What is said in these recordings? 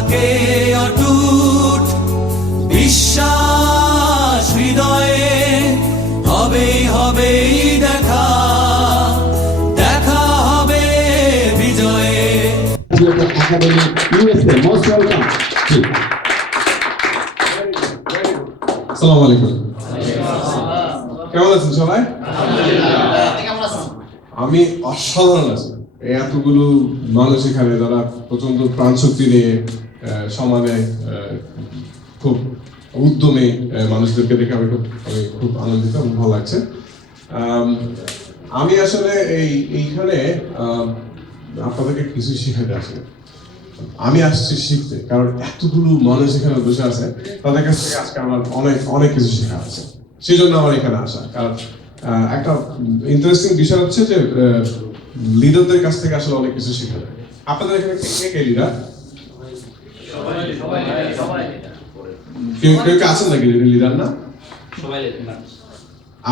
থাকে অটুট বিশ্বাস হৃদয়ে, হবেই হবেই দেখা, দেখা হবে বিজয়ে। Academy USA, most welcome. আসসালামু আলাইকুম। কেমন আছেন সবাই? আমি অসাধারণ আছি। এতগুলো মানুষ এখানে যারা প্রচন্ড প্রাণশক্তি নিয়ে সমানে খুব উদ্যমে মানুষদেরকে দেখে আমি খুব আনন্দিত এবং ভালো লাগছে। আমি আসলে এইখানে আপনাদেরকে কিছু শিখাতে আসি। আমি আসছি শিখতে, কারণ এতগুলো মানুষ এখানে বসে আছে, তাদের কাছ থেকে আজকে আমার অনেক কিছু শেখা আছে। সেই জন্য আমার এখানে আসা। কারণ একটা ইন্টারেস্টিং বিষয় হচ্ছে যে লিডারদের কাছ থেকে আসলে অনেক কিছু শেখা যায়। আপনাদের এখানে কে লিডার? কেউ আছেন নাকি লিডার না?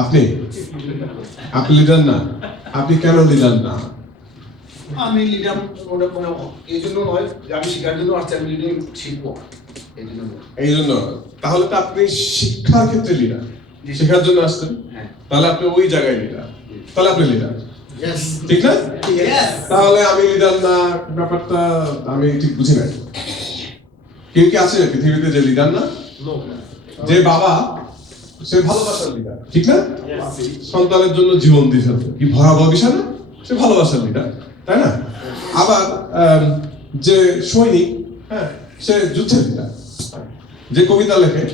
আপনি লিডার না? আপনি কেন লিডার না? আমি লিডার এই জন্য নয়, আমি শিখার জন্য আসছি, আমি লিডিং শিখবো এই জন্য। তাহলে তো আপনি শিক্ষার ক্ষেত্রে লিডার, শেখার জন্য আসছেন, তাহলে আপনি ওই জায়গায় লিডার, তাহলে আপনি লিডার, ঠিক না? তাহলে আমি লিডার না, ব্যাপারটা আমি ঠিক বুঝি নাই। কেউ কি আছে পৃথিবীতে যে লিডার না? যে বাবা, সে ভালোবাসার লিডার, ঠিক না? সন্তানের জন্য জীবন দিয়ে ফেলবে, কি ভয়াবহ বিষয় না? সে ভালোবাসার লিডার, তাই না? আবার যে সৈনিক, হ্যাঁ, সে যুদ্ধের লিডার। যে কবিতা লেখে,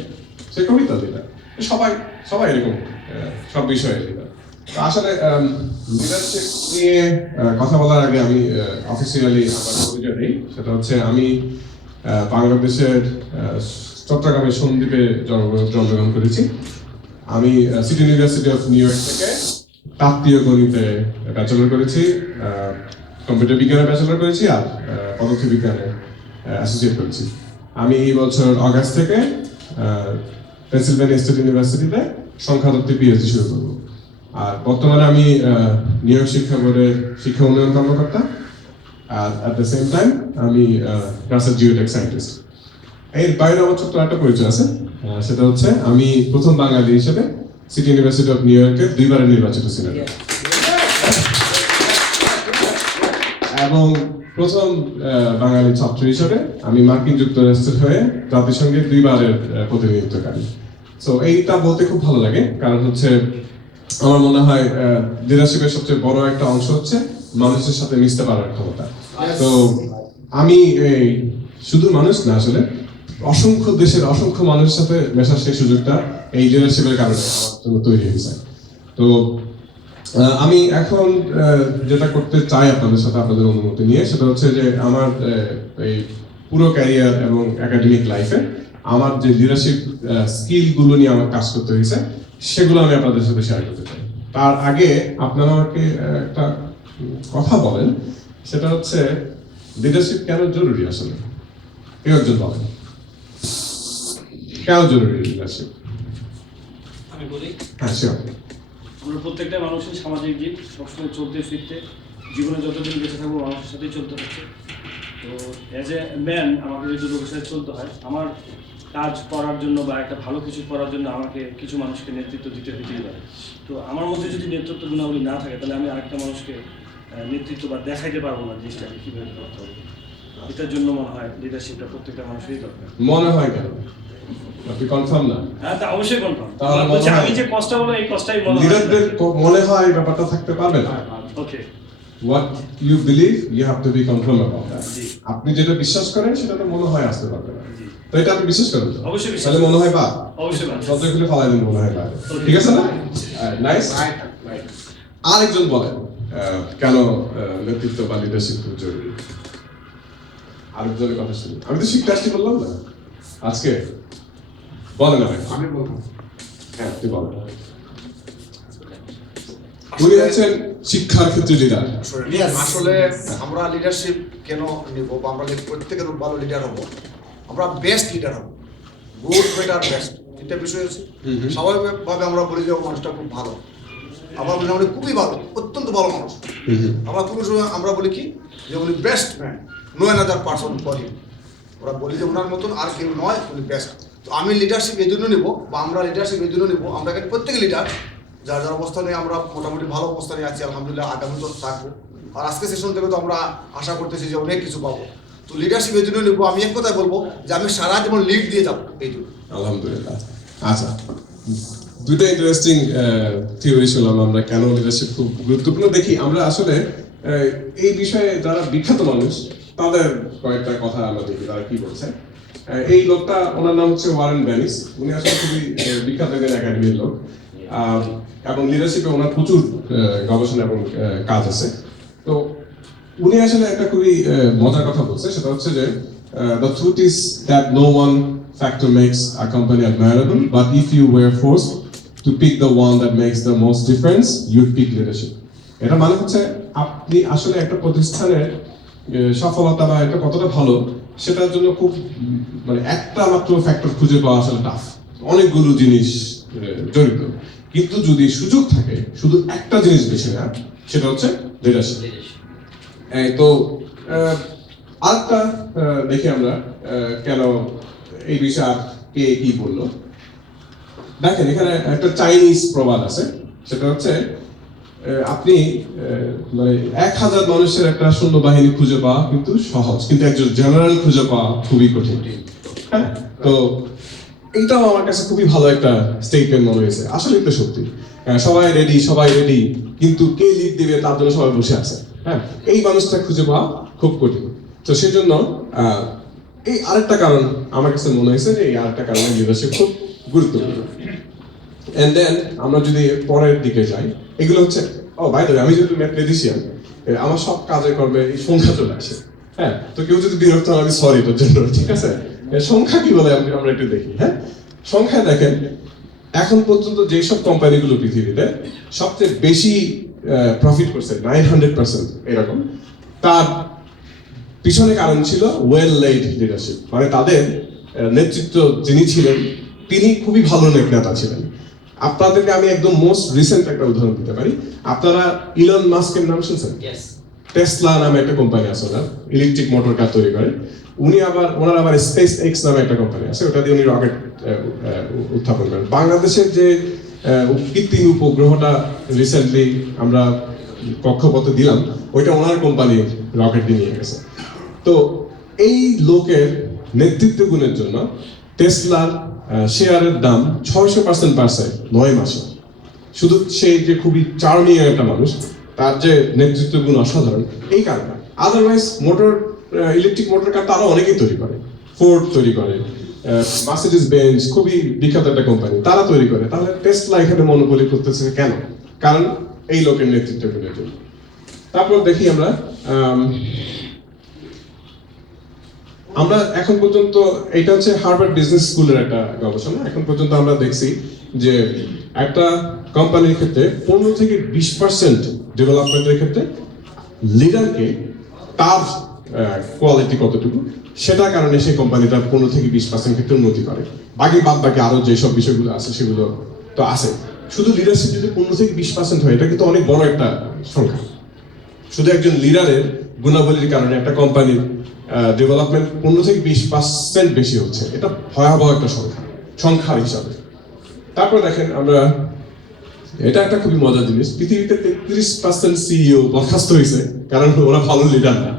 সে কবিতা লিডার। সবাই এরকম সব বিষয়ে লিডার। আসলে লিডারশিপ নিয়ে কথা বলার আগে আমি অফিসিয়ালি আমার পরিচয় দিই। সেটা হচ্ছে আমি বাংলাদেশের চট্টগ্রামের সন্দ্বীপে জন্মগ্রহণ করেছি। আমি city university of new York থেকে তাত্ত্বীয় গণিতে ব্যাচেলর করেছি, কম্পিউটার বিজ্ঞানে ব্যাচেলর করেছি, আর পদার্থ বিজ্ঞানে অ্যাসোসিয়েট করেছি। আমি এই বছর অগাস্ট থেকে পেনসিলভেনিয়া স্টেট ইউনিভার্সিটিতে সংখ্যাতত্ত্বে পিএইচডি শুরু করব। আর বর্তমানে আমি নিউ ইয়র্ক শিক্ষা বোর্ডের শিক্ষা উন্নয়ন কর্মকর্তা, আর অ্যাট দ্য সেম টাইম আমি নাসার জিওটেক সায়েন্টিস্ট। এর বাইরে আমার ছোট্ট একটা পরিচয় আছে, সেটা হচ্ছে আমি প্রথম বাঙালি হিসেবে সিটি ইউনিভার্সিটি অফ নিউ ইয়র্কের 2বারের নির্বাচিত সিনেটর, এবং প্রথম বাঙালি ছাত্র হিসেবে আমি মার্কিন যুক্তরাষ্ট্রের হয়ে জাতিসংঘে 2বারের প্রতিনিধিত্বকারী। সো এইটা বলতে খুব ভালো লাগে, কারণ হচ্ছে আমার মনে হয় লিডারশিপের সবচেয়ে বড় একটা অংশ হচ্ছে মানুষের সাথে মিশতে পারার ক্ষমতা। তো আমি এই শুধু মানুষ না, আসলে অসংখ্য দেশের অসংখ্য মানুষের সাথে মেশার সেই সুযোগটা এই লিডারশিপের কারণে আমার জন্য তৈরি হয়েছে। তো আমি এখন যেটা করতে চাই আপনাদের সাথে, আপনাদের অনুমতি নিয়ে, সেটা হচ্ছে যে আমার এই পুরো ক্যারিয়ার এবং একাডেমিক লাইফে আমার যে লিডারশিপ স্কিলগুলো নিয়ে আমার কাজ করতে হয়েছে, সেগুলো আমি আপনাদের সাথে শেয়ার করতে চাই। তার আগে আপনারা আমাকে একটা কথা বলেন, সেটা হচ্ছে লিডারশিপ কেন জরুরি আসলে? কেউ একজন বলেন, কেন জরুরি লিডারশিপ? আমি বলি, হ্যাঁ, শিওর। আমরা প্রত্যেকটা মানুষের সামাজিক জীব, সবসময় চলতে ফিরতে, জীবনে যতদিন বেঁচে থাকবো মানুষের সাথেই চলতে হচ্ছে। তো অ্যাজ এ ম্যান আমাকে যদি লোকের সাথে চলতে হয়, আমার কাজ করার জন্য বা একটা ভালো কিছু করার জন্য আমাকে কিছু মানুষকে নেতৃত্ব দিতে হতেই পারে। তো আমার মধ্যে যদি নেতৃত্ব গুণাবলী না থাকে, তাহলে আমি আরেকটা মানুষকে নেতৃত্ব বা দেখাইতে পারবো না জিনিসটাকে কীভাবে করতে হবে। এটার জন্য মনে হয় লিডারশিপটা প্রত্যেকটা মানুষেরই দরকার। মনে হয় কেন? আপনি কনফার্ম না? হ্যাঁ, তা অবশ্যই কনফার্ম। তাহলে আমি যে কষ্টটা বলবো, এই কষ্টটাই মনে হয়। লিডারদের মনে হয় ব্যাপারটা থাকতে পারবে না। ওকে, what you believe you have to be confirm about that. জি। আপনি যেটা বিশ্বাস করেন সেটা তো মনে হয় আসতে পারবে না। জি। তো এটা আপনি বিশ্বাস করেন তো? অবশ্যই বিশ্বাস তাহলে মনে হয় বা অবশ্যই বা সবচেয়ে খুলে ফালাই দিন, মনে হয় বা। ঠিক আছে না? নাইস। আরেকজন বলেন কেন নেতৃত্ব বা লিডারশিপ খুব জরুরি? আরেকজনের কথা শুনি। আমি তো শিখতে আসছি বললাম না আজকে। বলেন না, আমি বলবো। হ্যাঁ, তুই বলেন। উনি হচ্ছেন শিক্ষার ক্ষেত্রে লিডার। আসলে আমরা লিডারশিপ কেন নিব, বা আমরা প্রত্যেকের ভালো লিডার হব, আমরা বেস্ট লিডার হব, গুড বেটার বেস্ট, এটা বিষয় আছে। স্বাভাবিকভাবে আমরা বলি যে মানুষটা খুব ভালো, আবার বলি আমরা খুবই ভালো, অত্যন্ত ভালো মানুষ। আমরা কোনো সময় আমরা বলি কি যে উনি best man, no another person for him. ওরা বলি যে ওনার মতন আর কেউ নয়, উনি বেস্ট। তো আমি লিডারশিপ এই জন্য নেবো, বা আমরা লিডারশিপ এই জন্য নেবো, আমরা এখানে প্রত্যেকে লিডার, যার যার অবস্থানে আমরা মোটামুটি ভালো অবস্থানে আছি আলহামদুলিল্লাহ, আগামী তো থাকবো। আর আজকে সেশন থেকে তো আমরা আশা করতেছি যে অনেক কিছু পাবো। তো লিডারশিপ এই জন্য নেবো, আমি এক কথায় বলবো যে আমি সারা জীবন লিড দিয়ে যাবো এই জন্য। আলহামদুলিল্লাহ। আচ্ছা, দুটো ইন্টারেস্টিং থিওরি শুনলাম আমরা কেন লিডারশিপ খুব গুরুত্বপূর্ণ। দেখি আমরা আসলে এই বিষয়ে যারা বিখ্যাত মানুষ তাদের কয়েকটা কথা আমরা দেখি তারা কি বলছে। এই লোকটা, ওনার নাম হচ্ছে ওয়ারেন ব্যানিস। উনি আসলে খুবই বিখ্যাত একজন একাডেমির লোক, এবং লিডারশিপে ওনার প্রচুর গবেষণা এবং কাজ আছে। তো উনি আসলে একটা খুবই মজার কথা বলছে, সেটা হচ্ছে যে the truth is that no one factor makes a company admirable, but if you were forced to pick the one that makes the most difference, you'd pick leadership. এটা মানে হচ্ছে আপনি আসলে একটা প্রতিষ্ঠানের সফলতা বা এটা কতটা ভালো সেটার জন্য খুব মানে একটা মাত্র ফ্যাক্টর খুঁজে পাওয়া আসলে টাফ, অনেকগুলো জিনিস জড়িত। কিন্তু যদি সুযোগ থাকে শুধু একটা জিনিস বেছে নেওয়া, সেটা হচ্ছে লিডারশিপ। তো আরেকটা দেখি আমরা কেন এই বিষয়ে আর কে কি বললো। দেখেন এখানে একটা চাইনিজ প্রবাদ আছে, সেটা হচ্ছে আপনি মানে 1000 মানুষের একটা সৈন্যবাহিনী খুঁজে পাওয়া কিন্তু সহজ, কিন্তু একজন জেনারেল খুঁজে পাওয়া খুবই কঠিন। হ্যাঁ, তো এইটাও আমার কাছে খুবই ভালো একটা স্টেটমেন্ট মনে হয়েছে। আসলে এটা সত্যি, সবাই রেডি, কিন্তু কে লিড দিবে তার জন্য সবাই বসে আছে। হ্যাঁ, এই মানুষটা খুঁজে পাওয়া খুব কঠিন। তো সেই জন্য এই আরেকটা কারণ আমার কাছে মনে হয়েছে যে এই আরেকটা কারণে লিডারশিপ খুব গুরুত্বপূর্ণ। এন্ড দেন আমরা যদি পরের দিকে যাই, এগুলো হচ্ছে বাই দ্য ওয়ে, আমি যেহেতু ম্যাথমেটিশিয়ান, আমার সব কাজে কর্মে এই সংখ্যা চলে আসে। হ্যাঁ, তো কেউ যদি বিরক্ত হয় আমি সরি তোর জন্য, ঠিক আছে? সংখ্যা কি বলে আমরা একটু দেখি। হ্যাঁ, সংখ্যায় দেখেন এখন পর্যন্ত যেসব কোম্পানিগুলো পৃথিবীতে সবচেয়ে বেশি প্রফিট করছে 900% এরকম, তার পিছনে কারণ ছিল ওয়েল লেড লিডারশিপ। মানে তাদের নেতৃত্ব যিনি ছিলেন তিনি খুবই ভালো নেতা ছিলেন। আপনাদেরকে আমি একদম মোস্ট রিসেন্ট একটা উদাহরণ দিতে পারি। আপনারা ইলন মাস্কের নাম শুনছেন? টেসলা নামে একটা কোম্পানি আছে, ওনার ইলেকট্রিক মোটর কার তৈরি করে। ওনার আবার স্পেস এক্স নামে একটা কোম্পানি আছে, ওটা দিয়ে উনি রকেট উত্থাপন করেন। বাংলাদেশের যে কৃত্রিম উপগ্রহটা রিসেন্টলি আমরা কক্ষপথে দিলাম, ওইটা ওনার কোম্পানি রকেট দিয়ে নিয়ে গেছে। তো এই লোকের নেতৃত্ব গুণের জন্য টেসলার শেয়ারের দাম 600% বাড়ছে 9 মাসে। শুধু সেই যে খুবই চার্মিং একটা মানুষ, তার যে নেতৃত্ব গুণ অসাধারণ, এই কারণে। আদারওয়াইজ ইলেকট্রিক মোটর কার তারা অনেকেই তৈরি করে, ফোর্ড তৈরি করে, মার্সিডিজ বেঞ্জ খুবই বিখ্যাত একটা কোম্পানি, তারা তৈরি করে। তাহলে টেসলা এখানে মনোপলি করতেছে কেন? কারণ এই লোকের নেতৃত্ব গুণের জন্য। তারপর দেখি আমরা এখন পর্যন্ত, এটা হচ্ছে হার্ভার্ড বিজনেস স্কুলের একটা গবেষণা। এখন পর্যন্ত আমরা দেখছি যে একটা কোম্পানির ক্ষেত্রে 15 থেকে 20% ডেভেলপমেন্টের ক্ষেত্রে লিডারকে তার কোয়ালিটি কতটুকু সেটার কারণে সেই কোম্পানিটা 15 থেকে 20% ক্ষেত্রে উন্নতি করে। বাকি আরো যেসব বিষয়গুলো আছে সেগুলো তো আছে। শুধু লিডারশিপ যদি 15 থেকে 20% হয়, এটা কিন্তু অনেক বড় একটা সংখ্যা। শুধু একজন লিডারের গুণাবলীর কারণে একটা কোম্পানির ডেভেলপমেন্ট 15 থেকে 20% বেশি হচ্ছে, এটা ভয়াবহ একটা সংখ্যার হিসাবে। তারপর দেখেন আমরা, এটা একটা খুবই মজার জিনিস, পৃথিবীতে 33% সিইও বরখাস্ত হয়েছে কারণ ওরা ভালো লিডার না।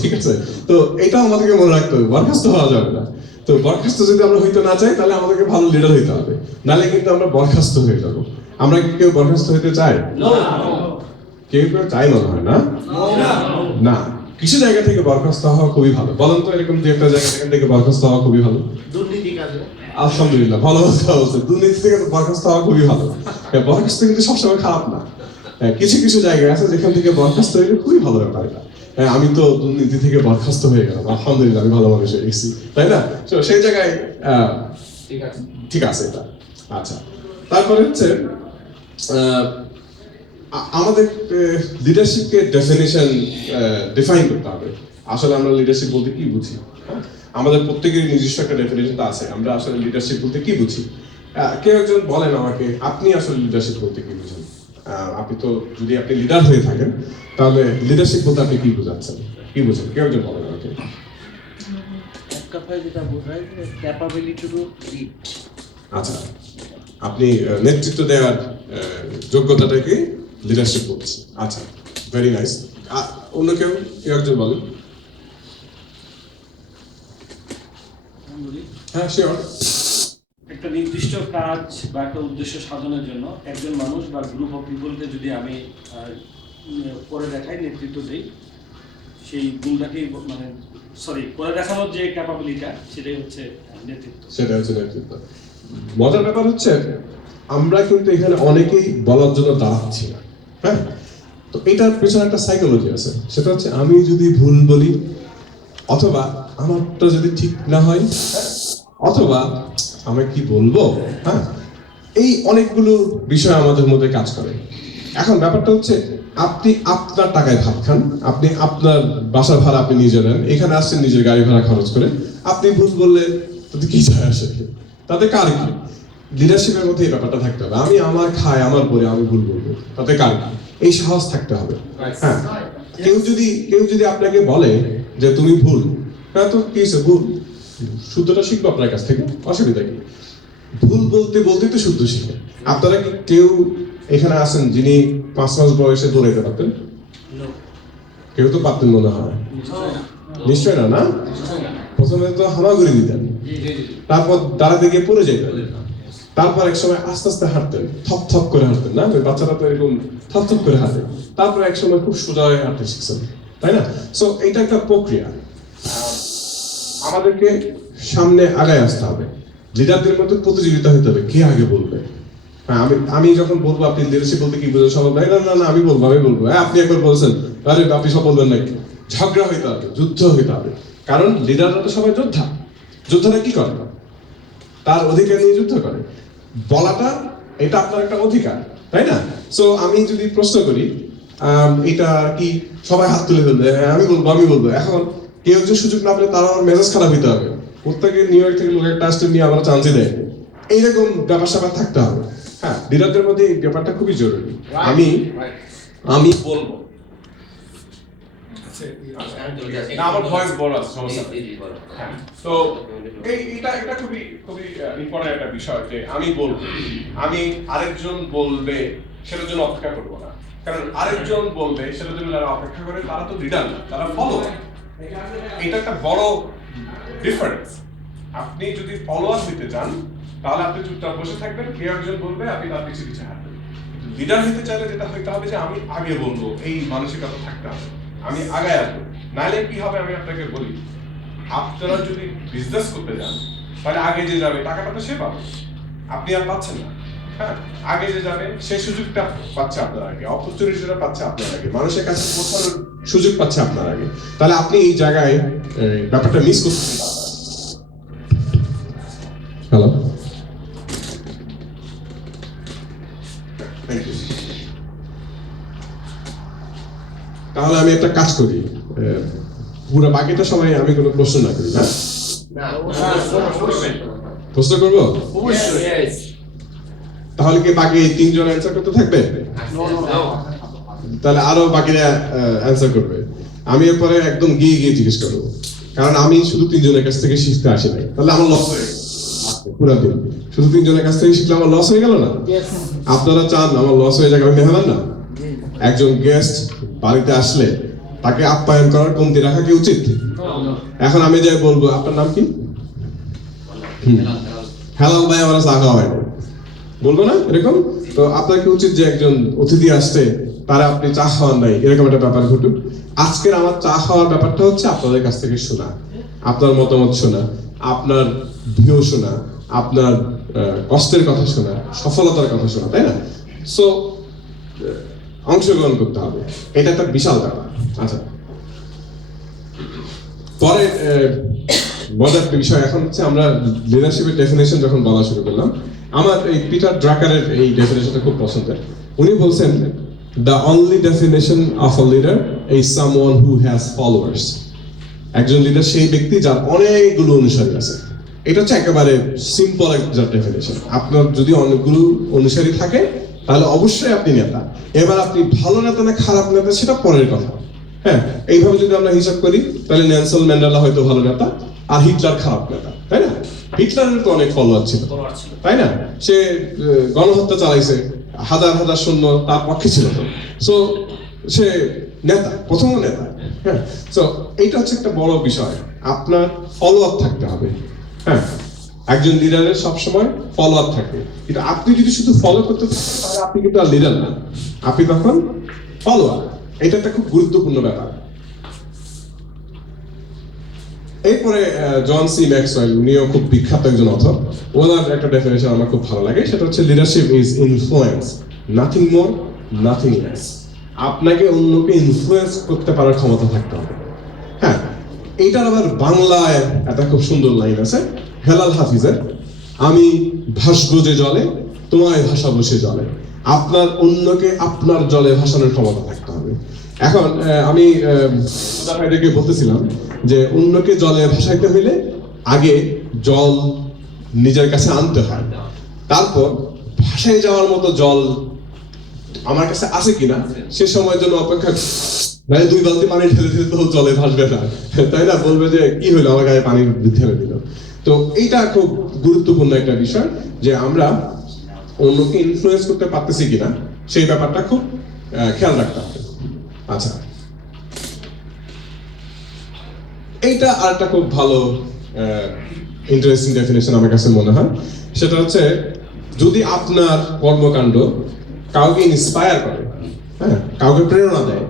ঠিক আছে, তো এটা আমাদেরকে মনে রাখতে হবে, বরখাস্ত হওয়া যাবে না। তো বরখাস্ত যদি আমরা হইতে না চাই, তাহলে আমাদেরকে ভালো লিডার হইতে হবে, নাহলে কিন্তু আমরা বরখাস্ত হয়ে যাবো। আমরা কি কেউ বরখাস্ত হইতে চাই? কেউ চাই মনে হয় না। না, কিছু জায়গা থেকে বরখাস্ত হওয়া খুবই ভালো। বলেন তো এরকম যে একটা জায়গা থেকে বরখাস্ত হওয়া খুবই ভালো। আলহামদুলিল্লাহ, ভালো কথা বলছে। দুর্নীতি থেকে বরখাস্ত হওয়া খুবই ভালো। বরখাস্ত কিন্তু সবসময় খারাপ না। কিছু কিছু জায়গা আছে যেখান থেকে বরখাস্ত হইলে খুবই ভালো ব্যাপার। এটা আমি তো দুর্নীতি থেকে বরখাস্ত হয়ে গেলাম, আলহামদুলিল্লাহ আমি ভালো মানুষ হয়ে গেছি, তাই না? তো সেই জায়গায় ঠিক আছে এটা। আচ্ছা, তারপরে হচ্ছে আমাদের লিডারশিপকে ডিফাইন করতে হবে। আসলে আমরা লিডারশিপ বলতে কি বুঝি? আমাদের প্রত্যেকের নিজস্ব একটা ডেফিনেশন আছে। আমরা আসলে লিডারশিপ বলতে কি বুঝি? কেউ একজন বলেন আমাকে, আপনি আসলে লিডারশিপ বলতে কি বুঝেন? আপনি তো, যদি আপনি লিডার হয়ে থাকেন, তাহলে লিডারশিপ বলতে আপনি কি বুঝাচ্ছেন, কি বুঝেন? কেউ একজন বলেন আমাকে। কথায় যেটা বোঝায় যে ক্যাপাবিলিটি টু লিড। আচ্ছা, আপনি নেতৃত্ব দেওয়ার যোগ্যতাটাকে লিডারশিপ বলছেন। আচ্ছা, ভেরি নাইস। অন্য কেউ একজন বলেন। হ্যাঁ, শিওর। একটা নির্দিষ্ট কাজ বা একটা উদ্দেশ্য সাধনের জন্য একজন মানুষ বা গ্রুপ অফ পিপলকে যদি আমি করে দেখাই, নেতৃত্ব দিই, সেই গুণটাকেই মানে করে দেখানোর যে ক্যাপাবিলিটিটা সেটাই হচ্ছে নেতৃত্ব। সেটা হচ্ছে নেতৃত্ব। মজার ব্যাপার হচ্ছে আমরা কিন্তু এখানে অনেকেই বলার জন্য দাঁড়াচ্ছি না, হ্যাঁ। তো এটার পেছনে একটা সাইকোলজি আছে, সেটা হচ্ছে আমি যদি ভুল বলি, অথবা আমারটা যদি ঠিক না হয়, অথবা আমি কি বলবো, হ্যাঁ, এই অনেকগুলো বিষয় আমাদের মধ্যে কাজ করে। এখন ব্যাপারটা হচ্ছে আপনি আপনার টাকায় ভাত খান, আপনি আপনার বাসার ভাড়া আপনি নিজে নেন, এখানে আসছেন নিজের গাড়ি ভাড়া খরচ করে, আপনি ভুল বললে তাতে কি যায় আসে, তাতে কার কি? লিডারশিপের মধ্যে এই ব্যাপারটা থাকতে হবে, আমি আমার খাই আমার পরে আমি ভুল বলবো, তাতে কার কি? এই সাহস থাকতে হবে। হ্যাঁ, কেউ যদি আপনাকে বলে যে তুমি ভুল, হ্যাঁ তো কি হয়েছে, ভুল, শুদ্ধটা শিখবো আপনার কাছ থেকে, অসুবিধা কি? ভুল বলতে বলতে তো শুদ্ধ শিখে। আপনারা কি কেউ এখানে আছেন যিনি 5 মাস বয়সে দৌড়াইতে পারতেন? কেউ তো পারতেন মনে হয়, নিশ্চয় না। না, প্রথমে তো হামাগুড়ি দিতেন, তারপর দাঁড়াতে গিয়ে পড়ে যেতেন, তারপর এক সময় আস্তে আস্তে হাঁটতেন, থপ থপ করে হাঁটতেন, না বাচ্চারা তো এরকম থপ থপ করে হাঁটে, তারপর এক সময় খুব সোজা হয়ে হাঁটতে শিখছেন, তাই না? সো এটা একটা প্রক্রিয়া, আমাদেরকে সামনে আগায় আসতে হবে। লিডারদের মধ্যে প্রতিযোগিতা হতে হবে, কে আগে বলবে। হ্যাঁ, আমি যখন বলবো আপনি লিডারশিপ বলতে কি বুঝেন, সবাই না আমি বলবো। হ্যাঁ, আপনি একবার বলছেন, আরে আপনি সব বলবেন নাকি? ঝগড়া হইতে হবে, যুদ্ধ হইতে হবে, কারণ লিডাররা তো সবাই যোদ্ধা। যোদ্ধারা কি করে? তার অধিকার নিয়ে যুদ্ধ করে। বলাটা এটা আপনার একটা অধিকার, তাই না? সো আমি যদি প্রশ্ন করি এটা কি, সবাই হাত তুলে ফেলবে, হ্যাঁ আমি বলবো। এখন কেউ যে সুযোগ না পেলে তার আমার মেজাজ খারাপ হইতে হবে, প্রত্যেকে নিউ ইয়র্ক থেকে লোক একটা আসতে নিয়ে আমরা চান্সই দেয়, এইরকম ব্যাপার স্যাপার থাকতে হবে। হ্যাঁ, লিডারদের মধ্যে এই ব্যাপারটা খুবই জরুরি। আমি বলবো, আমার ভয়েস বড় আছে, সমস্যা নেই। তো এটা খুবই খুবই ইম্পর্টেন্ট একটা বিষয় যে আমি বলবো, আমি আরেকজন বলবে সেটার জন্য অপেক্ষা করবো না, কারণ আরেকজন বলবে সেটার জন্য যারা অপেক্ষা করে তারা তো লিডার না, তারা ফলোয়ার। এটা একটা বড় ডিফারেন্স। আপনি যদি ফলোয়ার হইতে চান তাহলে আপনি চুপচাপ বসে থাকবেন, কেউ একজন বলবে আপনি তার পিছিয়ে পিছিয়ে হাঁটবেন। লিডার হইতে চাইলে যেটা হইতে হবে যে আমি আগে বলবো, এই মানসিকতা থাকতে হবে, আমি আগায় আসবো। নাহলে কি হবে আমি আপনাকে বলি, আপনারা যদি বিজনেস করতে যান তাহলে আগে যে যাবে টাকাটা তো সে পাবে, আপনি আর পাচ্ছেন না। হ্যাঁ, আগে যে যাবে সে সুযোগটা পাচ্ছে আপনার আগে, অপরচুনিটিটা পাচ্ছে আপনার আগে, মানুষের কাছে পৌঁছানোর সুযোগ পাচ্ছে আপনার আগে। তাহলে আপনি এই জায়গায় ব্যাপারটা মিস করতে পারবেন। হ্যালো, তাহলে আমি একটা কাজ করি, পুরো বাকিটা সময় আমি কোনো প্রশ্ন না করি, না প্রশ্ন করবো? তাহলে কি বাকি 3 জন অ্যান্সার করতে থাকবে? তাহলে আরো বাকিরা অ্যান্সার করবে। আমি এরপরে একদম গিয়ে জিজ্ঞেস করবো, কারণ আমি শুধু 3 জনের কাছ থেকে শিখতে আসি নাই, তাহলে আমার লস হয়ে গেল পুরো দিন। শুধু 3 জনের কাছ থেকে শিখলে আমার লস হয়ে গেল না? আপনারা চান আমার লস হয়ে যাক? আমি মেহমান না। একজন গেস্ট বাড়িতে আসলে তাকে আপ্যায়ন করার কমতি রাখা কি উচিত? এখন আমি যাই বলবো আপনার নাম কি, হ্যালো ভাই আমার চা খাওয়া হয়, বলবো না এরকম? তো আপনার কি উচিত যে একজন অতিথি আসছে তারা আপনি চা খাওয়ান নাই, এরকম একটা ব্যাপার ঘটুক? আজকের আমার চা খাওয়ার ব্যাপারটা হচ্ছে আপনাদের কাছ থেকে শোনা, আপনার মতামত শোনা, আপনার ভিউ শোনা, আপনার কষ্টের কথা শোনা, সফলতার কথা শোনা, তাই না? সো অংশগ্রহণ করতে হবে, এটা একটা বিশাল ব্যাপার। আচ্ছা, পরে মজার বিষয় এখন হচ্ছে আমরা লিডারশিপের ডেফিনেশন যখন বলা শুরু করলাম, আমার এই পিটার ড্রাকারের এই ডেফিনেশনটা খুব পছন্দের। উনি বলছেন the only definition of a leader is someone who has followers. একজন লিডার সেই ব্যক্তি যার অনেকগুলো অনুসারী আছে। এটা হচ্ছে একেবারে সিম্পল একটা ডেফিনেশন। আপনার যদি অনেকগুলো অনুসারী থাকে তাহলে অবশ্যই আপনি নেতা। এবার আপনি ভালো নেতা না খারাপ নেতা সেটা পরের কথা। হ্যাঁ, এইভাবে যদি আমরা হিসাব করি তাহলে নেলসন ম্যান্ডেলা হয়তো ভালো নেতা, আর হিটলার খারাপ নেতা, তাই না? হিটলারের তো অনেক ফলোয়ার ছিল, follower ছিল। তাই না? সে গণহত্যা চালাইছে, হাজার হাজার সৈন্য তার পক্ষে ছিল তো। সো সে নেতা, প্রথম নেতা। হ্যাঁ, সো এইটা হচ্ছে একটা বড় বিষয়, আপনার ফলোয়ার থাকতে হবে। হ্যাঁ, একজন লিডারের সবসময় ফলোয়ার থাকে, কিন্তু আপনি যদি শুধু ফলো করতে থাকেন তাহলে আপনি কিন্তু আর লিডার না, আপনি তখন ফলোয়ার। এটা একটা খুব গুরুত্বপূর্ণ ব্যাপার। এরপরে জন সি ম্যাক্সওয়েল, উনিও খুব বিখ্যাত একজন অথর। ওনার একটা ডেফিনেশন আমার খুব ভালো লাগে, সেটা হচ্ছে leadership is influence, nothing more, nothing less. আপনাকে অন্যকে ইনফ্লুয়েন্স করতে পারার ক্ষমতা থাকতে হবে। হ্যাঁ, এইটার আবার বাংলায় একটা খুব সুন্দর লাইন আছে হেলাল হাফিজের, আমি ভাসবো যে জলে, তোমায় ভাসাবো সে জলে। আপনার অন্যকে আপনার জলে ভাসানোর ক্ষমতা থাকতে হবে। এখন আমি ভাইদেরকে বলতেছিলাম যে অন্যকে জলে ভাসাইতে হইলে আগে জল নিজের কাছে আনতে হয়, তারপর ভাসায় যাওয়ার মতো জল আমার কাছে আছে কিনা সে সময়ের জন্য অপেক্ষা। মানে 2 বালতি পানি ঢেলে দিলে তো জলে ভাসবে না, তাই না? বলবে যে কি হইলো, আমার গায়ে পানি ঢেলে দিল। তো এইটা খুব গুরুত্বপূর্ণ একটা বিষয় যে আমরা অন্যকে ইনফ্লুয়েন্স করতে পারতেছি কিনা সেই ব্যাপারটা খুব খেয়াল রাখতে হবে। আচ্ছা, এইটা আরেকটা খুব ভালো ইন্টারেস্টিং ডেফিনেশন আমার কাছে মনে হয়, সেটা হচ্ছে যদি আপনার কর্মকাণ্ড কাউকে ইন্সপায়ার করে, হ্যাঁ, কাউকে প্রেরণা দেয়,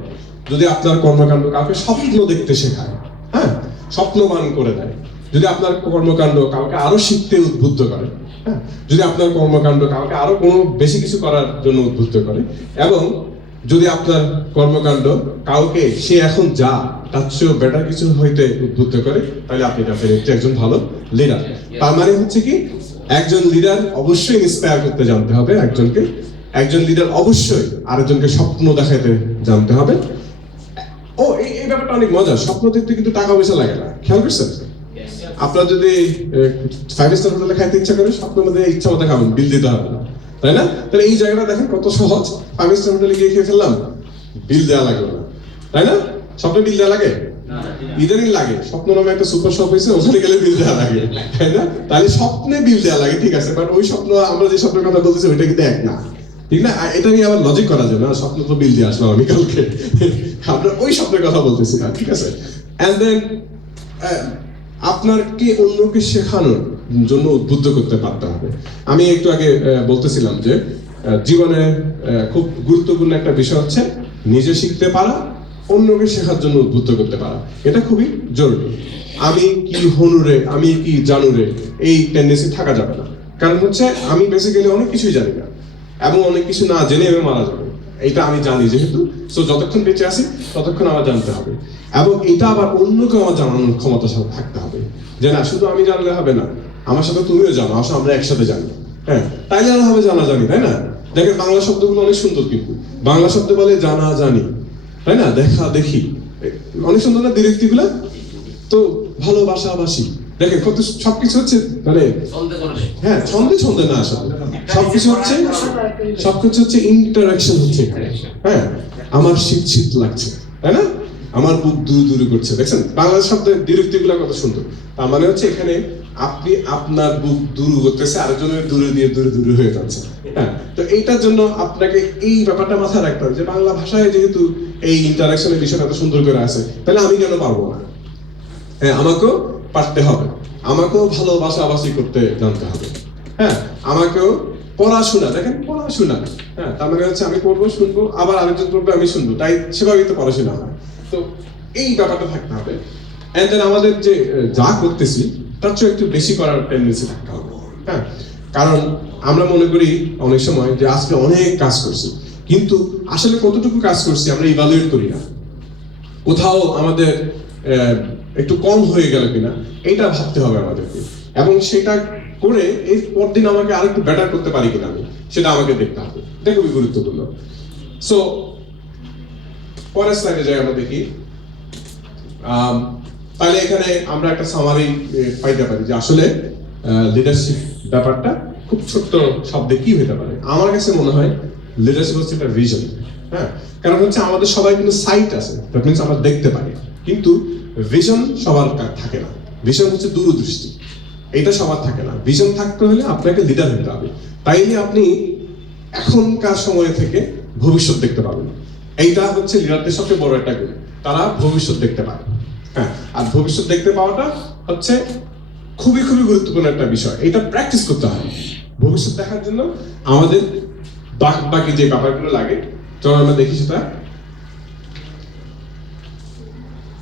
যদি আপনার কর্মকাণ্ড কাউকে স্বপ্ন দেখতে শেখায়, হ্যাঁ, স্বপ্নবান করে দেয়, যদি আপনার কর্মকাণ্ড কাউকে আরো শিখতে উদ্বুদ্ধ করে, হ্যাঁ, যদি আপনার কর্মকাণ্ড কাউকে আরো কোনো বেশি কিছু করার জন্য উদ্বুদ্ধ করে, এবং যদি আপনার কর্মকাণ্ড কাউকে সে এখন যা তার চেয়েও বেটার কিছু হইতে উদ্বুদ্ধ করে, তাহলে আপনি ডেফিনেটলি একজন ভালো লিডার। তার মানে হচ্ছে কি, একজন লিডার অবশ্যই ইন্সপায়ার করতে জানতে হবে একজনকে, একজন লিডার অবশ্যই আরেকজনকে স্বপ্ন দেখাতে জানতে হবে। ও এই ব্যাপারটা অনেক মজা, স্বপ্ন দেখতে কিন্তু টাকা পয়সা লাগে না, খেয়াল করছেন? আপনার যদি 5 স্টার হোটেলে খাইতে ইচ্ছা করে, স্বপ্নের মধ্যে ইচ্ছা মতো খাবেন, বিল দিতে হবে না, তাই না? তাহলে এই জায়গাটা দেখেন কত সহজ। 5 স্টার হোটেলে গিয়ে খেয়ে ফেললাম, বিল দেওয়া লাগবে না, তাই না? স্বপ্নে বিল দেওয়া লাগে? ইদানিং লাগে, স্বপ্ন নামে একটা সুপার শপ হয়েছে, ওখানে গেলে বিল দেওয়া লাগে, তাই না? তাহলে স্বপ্নে বিল দেওয়া লাগে, ঠিক আছে, বাট ওই স্বপ্ন আমরা যে স্বপ্নের কথা বলতেছি ওইটা কিন্তু এক না, ঠিক না? এটা নিয়ে আবার লজিক করা যায় না, স্বপ্ন তো বিল দিয়ে আসলাম আমি কালকে, আমরা ওই স্বপ্নের কথা বলতেছি না, ঠিক আছে? এন্ড দেন আপনাকে অন্যকে শেখানোর জন্য উদ্বুদ্ধ করতে পারতে হবে। আমি একটু আগে বলতেছিলাম যে জীবনে খুব গুরুত্বপূর্ণ একটা বিষয় হচ্ছে নিজে শিখতে পারা, অন্যকে শেখার জন্য উদ্বুদ্ধ করতে পারা। এটা খুবই জরুরি। আমি কি হনুরে, আমি কি জানুরে, এই টেন্ডেন্সি থাকা যাবে না। কারণ হচ্ছে আমি বেসিক্যালি অনেক কিছুই জানি না, এবং অনেক কিছু না জেনে আমি মারা যাবে, এটা আমি জানি যেহেতু। সো যতক্ষণ বেঁচে আছি ততক্ষণ আমার জানতে হবে, এবং এটা আবার অন্যকে আমার জানানোর ক্ষমতা থাকতে হবে, যে না শুধু আমি জানলে হবে না, আমার সাথে তুমিও জানো, আসো আমরা একসাথে জানি। হ্যাঁ, তাই জানা হবে জানা জানি, তাই না? দেখেন বাংলা শব্দগুলো অনেক সুন্দর, কিন্তু বাংলা শব্দ বলে জানা জানি, তাই না? দেখা দেখি, অনেক সুন্দর না বিরক্তি গুলা? তো ভালোবাসাবাসি, দেখেন কত সবকিছু হচ্ছে মানে হ্যাঁ ছন্দে ছন্দে না, আসলে সবকিছু হচ্ছে ইন্টারাকশন হচ্ছে এখানে। হ্যাঁ, আমার শীত শীত লাগছে, তাই না? আমার বুক দূর দূর করছে, দেখছেন বাংলা শব্দের বিরক্তি গুলা কত সুন্দর। তার মানে হচ্ছে এখানে আপনি আপনার বুক দূর করতেছে, আরেকজনের দূরে দিয়ে দূরে দূরে হয়ে যাচ্ছে। হ্যাঁ, তো এইটার জন্য আপনাকে এই ব্যাপারটা মাথায় রাখতে হবে যে বাংলা ভাষায় যেহেতু এই ইন্টারাকশনের বিষয়টা এত সুন্দর করে আছে, তাহলে আমি কেন পারবো না? হ্যাঁ, আমাকেও পারতে হবে, আমাকেও ভালোবাসাবাসি করতে জানতে হবে। হ্যাঁ, আমাকেও পড়াশোনা, দেখেন পড়াশোনা, হ্যাঁ, তার মানে হচ্ছে আমি পড়বো, শুনবো, আবার আরেকজন পড়বে, আমি শুনবো, তাই সেভাবেই তো পড়াশোনা হয়। তো এই ব্যাপারটা থাকতে হবে। এন্ড দেন আমাদের যে যা করতেছি তার চেয়ে একটু বেশি করার টেন্ডেন্সি থাকতে হবে। হ্যাঁ, কারণ আমরা মনে করি অনেক সময় যে আজকে অনেক কাজ করছি, কিন্তু আসলে কতটুকু কাজ করছি আমরা ইভালুয়েট করি না। কোথাও আমাদের একটু কম হয়ে গেল কিনা এইটা ভাবতে হবে আমাদেরকে, এবং সেটা করে এই পরদিন আমাকে আরেকটু বেটার করতে পারি কিনা আমি, সেটা আমাকে দেখতে হবে। এটা খুবই গুরুত্বপূর্ণ। সো পরের স্লাইডে যাই আমরা দেখি। তাহলে এখানে আমরা একটা সামারি পাইতে পারি যে আসলে লিডারশিপ ব্যাপারটা খুব ছোট্ট শব্দে কি হতে পারে। আমার কাছে মনে হয় লিডারশিপ হচ্ছে একটা ভিশন। হ্যাঁ, কারণ হচ্ছে আমাদের সবাই কিন্তু সাইট আছে, দ্যাট মিন্স আমরা দেখতে পারি, কিন্তু ভিশন সবার থাকে না। ভিশন হচ্ছে দূরদৃষ্টি, এটা সবার থাকে না। ভিশন থাকতে হলে আপনাকে লিডার হতে হবে, তাইলে আপনি এখনকার সময় থেকে ভবিষ্যৎ দেখতে পাবেন। এইটা হচ্ছে লিডারদের সবচেয়ে বড় একটা গুণ, তারা ভবিষ্যৎ দেখতে পায়। হ্যাঁ, আর ভবিষ্যৎ দেখতে পাওয়াটা হচ্ছে খুবই খুবই গুরুত্বপূর্ণ একটা বিষয়, এটা প্র্যাকটিস করতে হয়। ভবিষ্যৎ দেখার জন্য আমাদের বাকি যে ব্যাপারগুলো লাগে, চলো আমরা দেখি সেটা।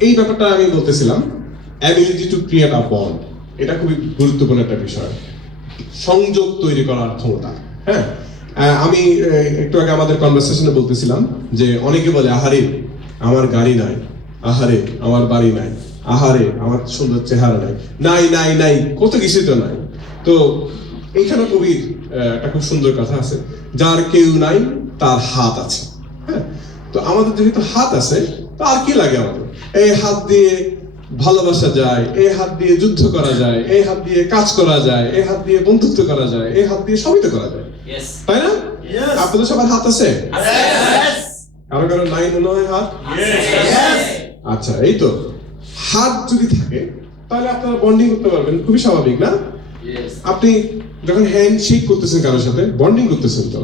এই ব্যাপারটা আমি বলতেছিলাম, ability to create a bond, এটা খুবই গুরুত্বপূর্ণ একটা বিষয়, সংযোগ তৈরি করার ক্ষমতা। হ্যাঁ, আমি একটু আগে আমাদের কনভারসেশনে বলতেছিলাম যে অনেকে বলে আহারে আমার গাড়ি নাই, আহারে আমার বাড়ি নাই, আহারে আমার সুন্দর চেহারা নাই, নাই নাই নাই কত কিছু তো নাই। তো এইখানে কবির একটা খুব সুন্দর কথা আছে, যার কেউ নাই তার হাত আছে। হ্যাঁ, তো আমাদের যেহেতু হাত আছে, তো আর কি লাগে আমাদের? এই হাত দিয়ে ভালোবাসা যায়, এই হাত দিয়ে যুদ্ধ করা যায়, এই হাত দিয়ে কাজ করা যায়, এই হাত দিয়ে বন্ধুত্ব করা যায়, এই হাত দিয়ে সবই তো করা যায়, তাই না? আপনাদের সবার হাত আছে? কারো কারো নাই মনে হয় হাত? আচ্ছা, এই তো হাত যদি থাকে তাহলে আপনারা বন্ডিং করতে পারবেন, খুবই স্বাভাবিক না? আপনি যখন হ্যান্ড শেক করতেছেন কারোর সাথে, বন্ডিং করতেছেন, তো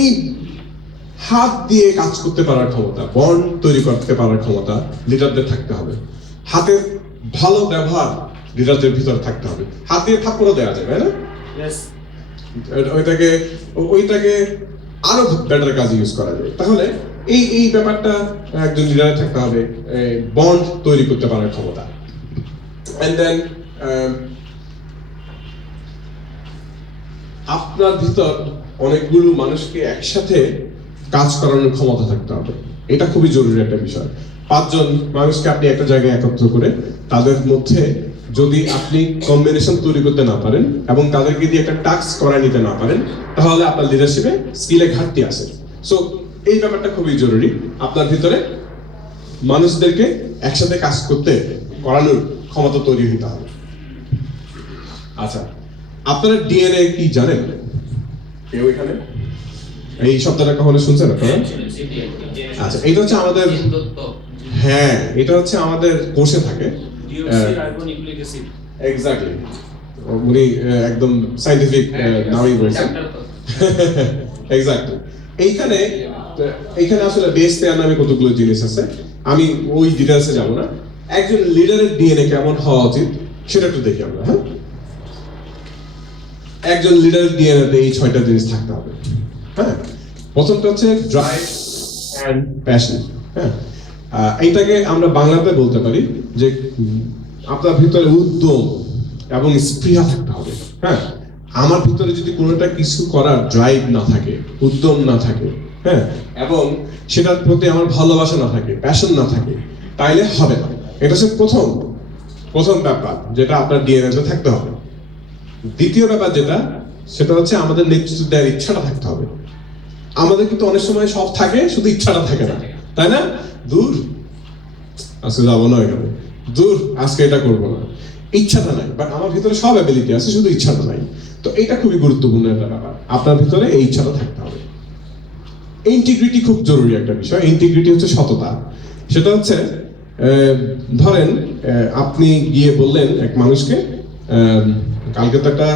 এই হাত দিয়ে কাজ করতে পারার ক্ষমতা, বন্ড তৈরি করতে পারার ক্ষমতা লিডারদের থাকতে হবে। হাতের ভালো ব্যবহার লিডারদের ভিতরে থাকতে হবে। হাত দিয়ে থাপ্পড় দেওয়া যায়, তাই না? ওইটাকে আরো বেটার কাজে ইউজ করা যায়। তাহলে এই ব্যাপারটা একজন লিডারে থাকতে হবে, বন্ড তৈরি করতে পারার ক্ষমতা। এন্ড দেন আপনার ভিতর অনেকগুলো মানুষকে একসাথে কাজ করানোর ক্ষমতা থাকতে হবে, এটা খুবই জরুরি একটা বিষয়। 5 জন মানুষকে আপনি একটা জায়গায় একত্র করে তাদের মধ্যে যদি আপনি কম্বিনেশন তৈরি করতে না পারেন এবং তাদেরকে দিয়ে একটা টাস্ক করায় নিতে না পারেন, তাহলে আপনার লিডারশিপে স্কিলে ঘাটতি আছে। সো এই ব্যাপারটা খুবই জরুরি, আপনার ভিতরে মানুষদেরকে একসাথে কাজ করতে করানোর ক্ষমতা তৈরি হতে হবে। আচ্ছা, আপনারা ডিএনএ কি জানেন? কেউ এখানে এই শব্দটা কখনো শুনছেন আপনারা? আচ্ছা, এটা হচ্ছে আমাদের, হ্যাঁ, এটা হচ্ছে আমাদের কোষে থাকে। এক্স্যাক্টলি, উনি একদম সায়েন্টিফিক নামই বলছেন। এক্স্যাক্টলি, এইখানে আসলে বেস পেয়ার নামে কতগুলো জিনিস আছে, আমি ওই ডিটেলসে যাব না। একজন লিডারের ডিএনএ কেমন হওয়া উচিত সেটা একটু দেখি আমরা। হ্যাঁ, একজন লিডারের ডিএনএতে এই 6টা জিনিস থাকতে হবে। হ্যাঁ, প্রথমটা হচ্ছে ড্রাইভ অ্যান্ড প্যাশন। হ্যাঁ, এইটাকে আমরা বাংলাতে বলতে পারি যে আপনার ভিতরে উদ্যম এবং স্পৃহা থাকতে হবে। হ্যাঁ, আমার ভিতরে যদি কোনোটা কিছু করার ড্রাইভ না থাকে, উদ্যম না থাকে, হ্যাঁ, এবং সেটার প্রতি আমার ভালোবাসা না থাকে, প্যাশন না থাকে, তাইলে হবে না। এটা হচ্ছে প্রথম ব্যাপার যেটা আপনার ডিএনএতে থাকতে হবে। দ্বিতীয় ব্যাপার যেটা, সেটা হচ্ছে আমাদের নেতৃত্ব দেওয়ার ইচ্ছাটা থাকতে হবে। আমাদের কিন্তু অনেক সময় সব থাকে, শুধু ইচ্ছাটা থাকে না, তাই না? দূর আজকে যাবো না এখানে, দূর আজকে এটা করবো না, ইচ্ছাটা নাই। বাট আমার ভিতরে সব অ্যাবিলিটি আছে, শুধু ইচ্ছাটা নাই। তো এটা খুবই গুরুত্বপূর্ণ একটা ব্যাপার, আপনার ভিতরে এই ইচ্ছাটা থাকতে হবে। ইন্টিগ্রিটি খুব জরুরি একটা বিষয়। ইন্টিগ্রিটি হচ্ছে সততা। সেটা হচ্ছে ধরেন আপনি গিয়ে বললেন এক মানুষকে, কালকে তো একটা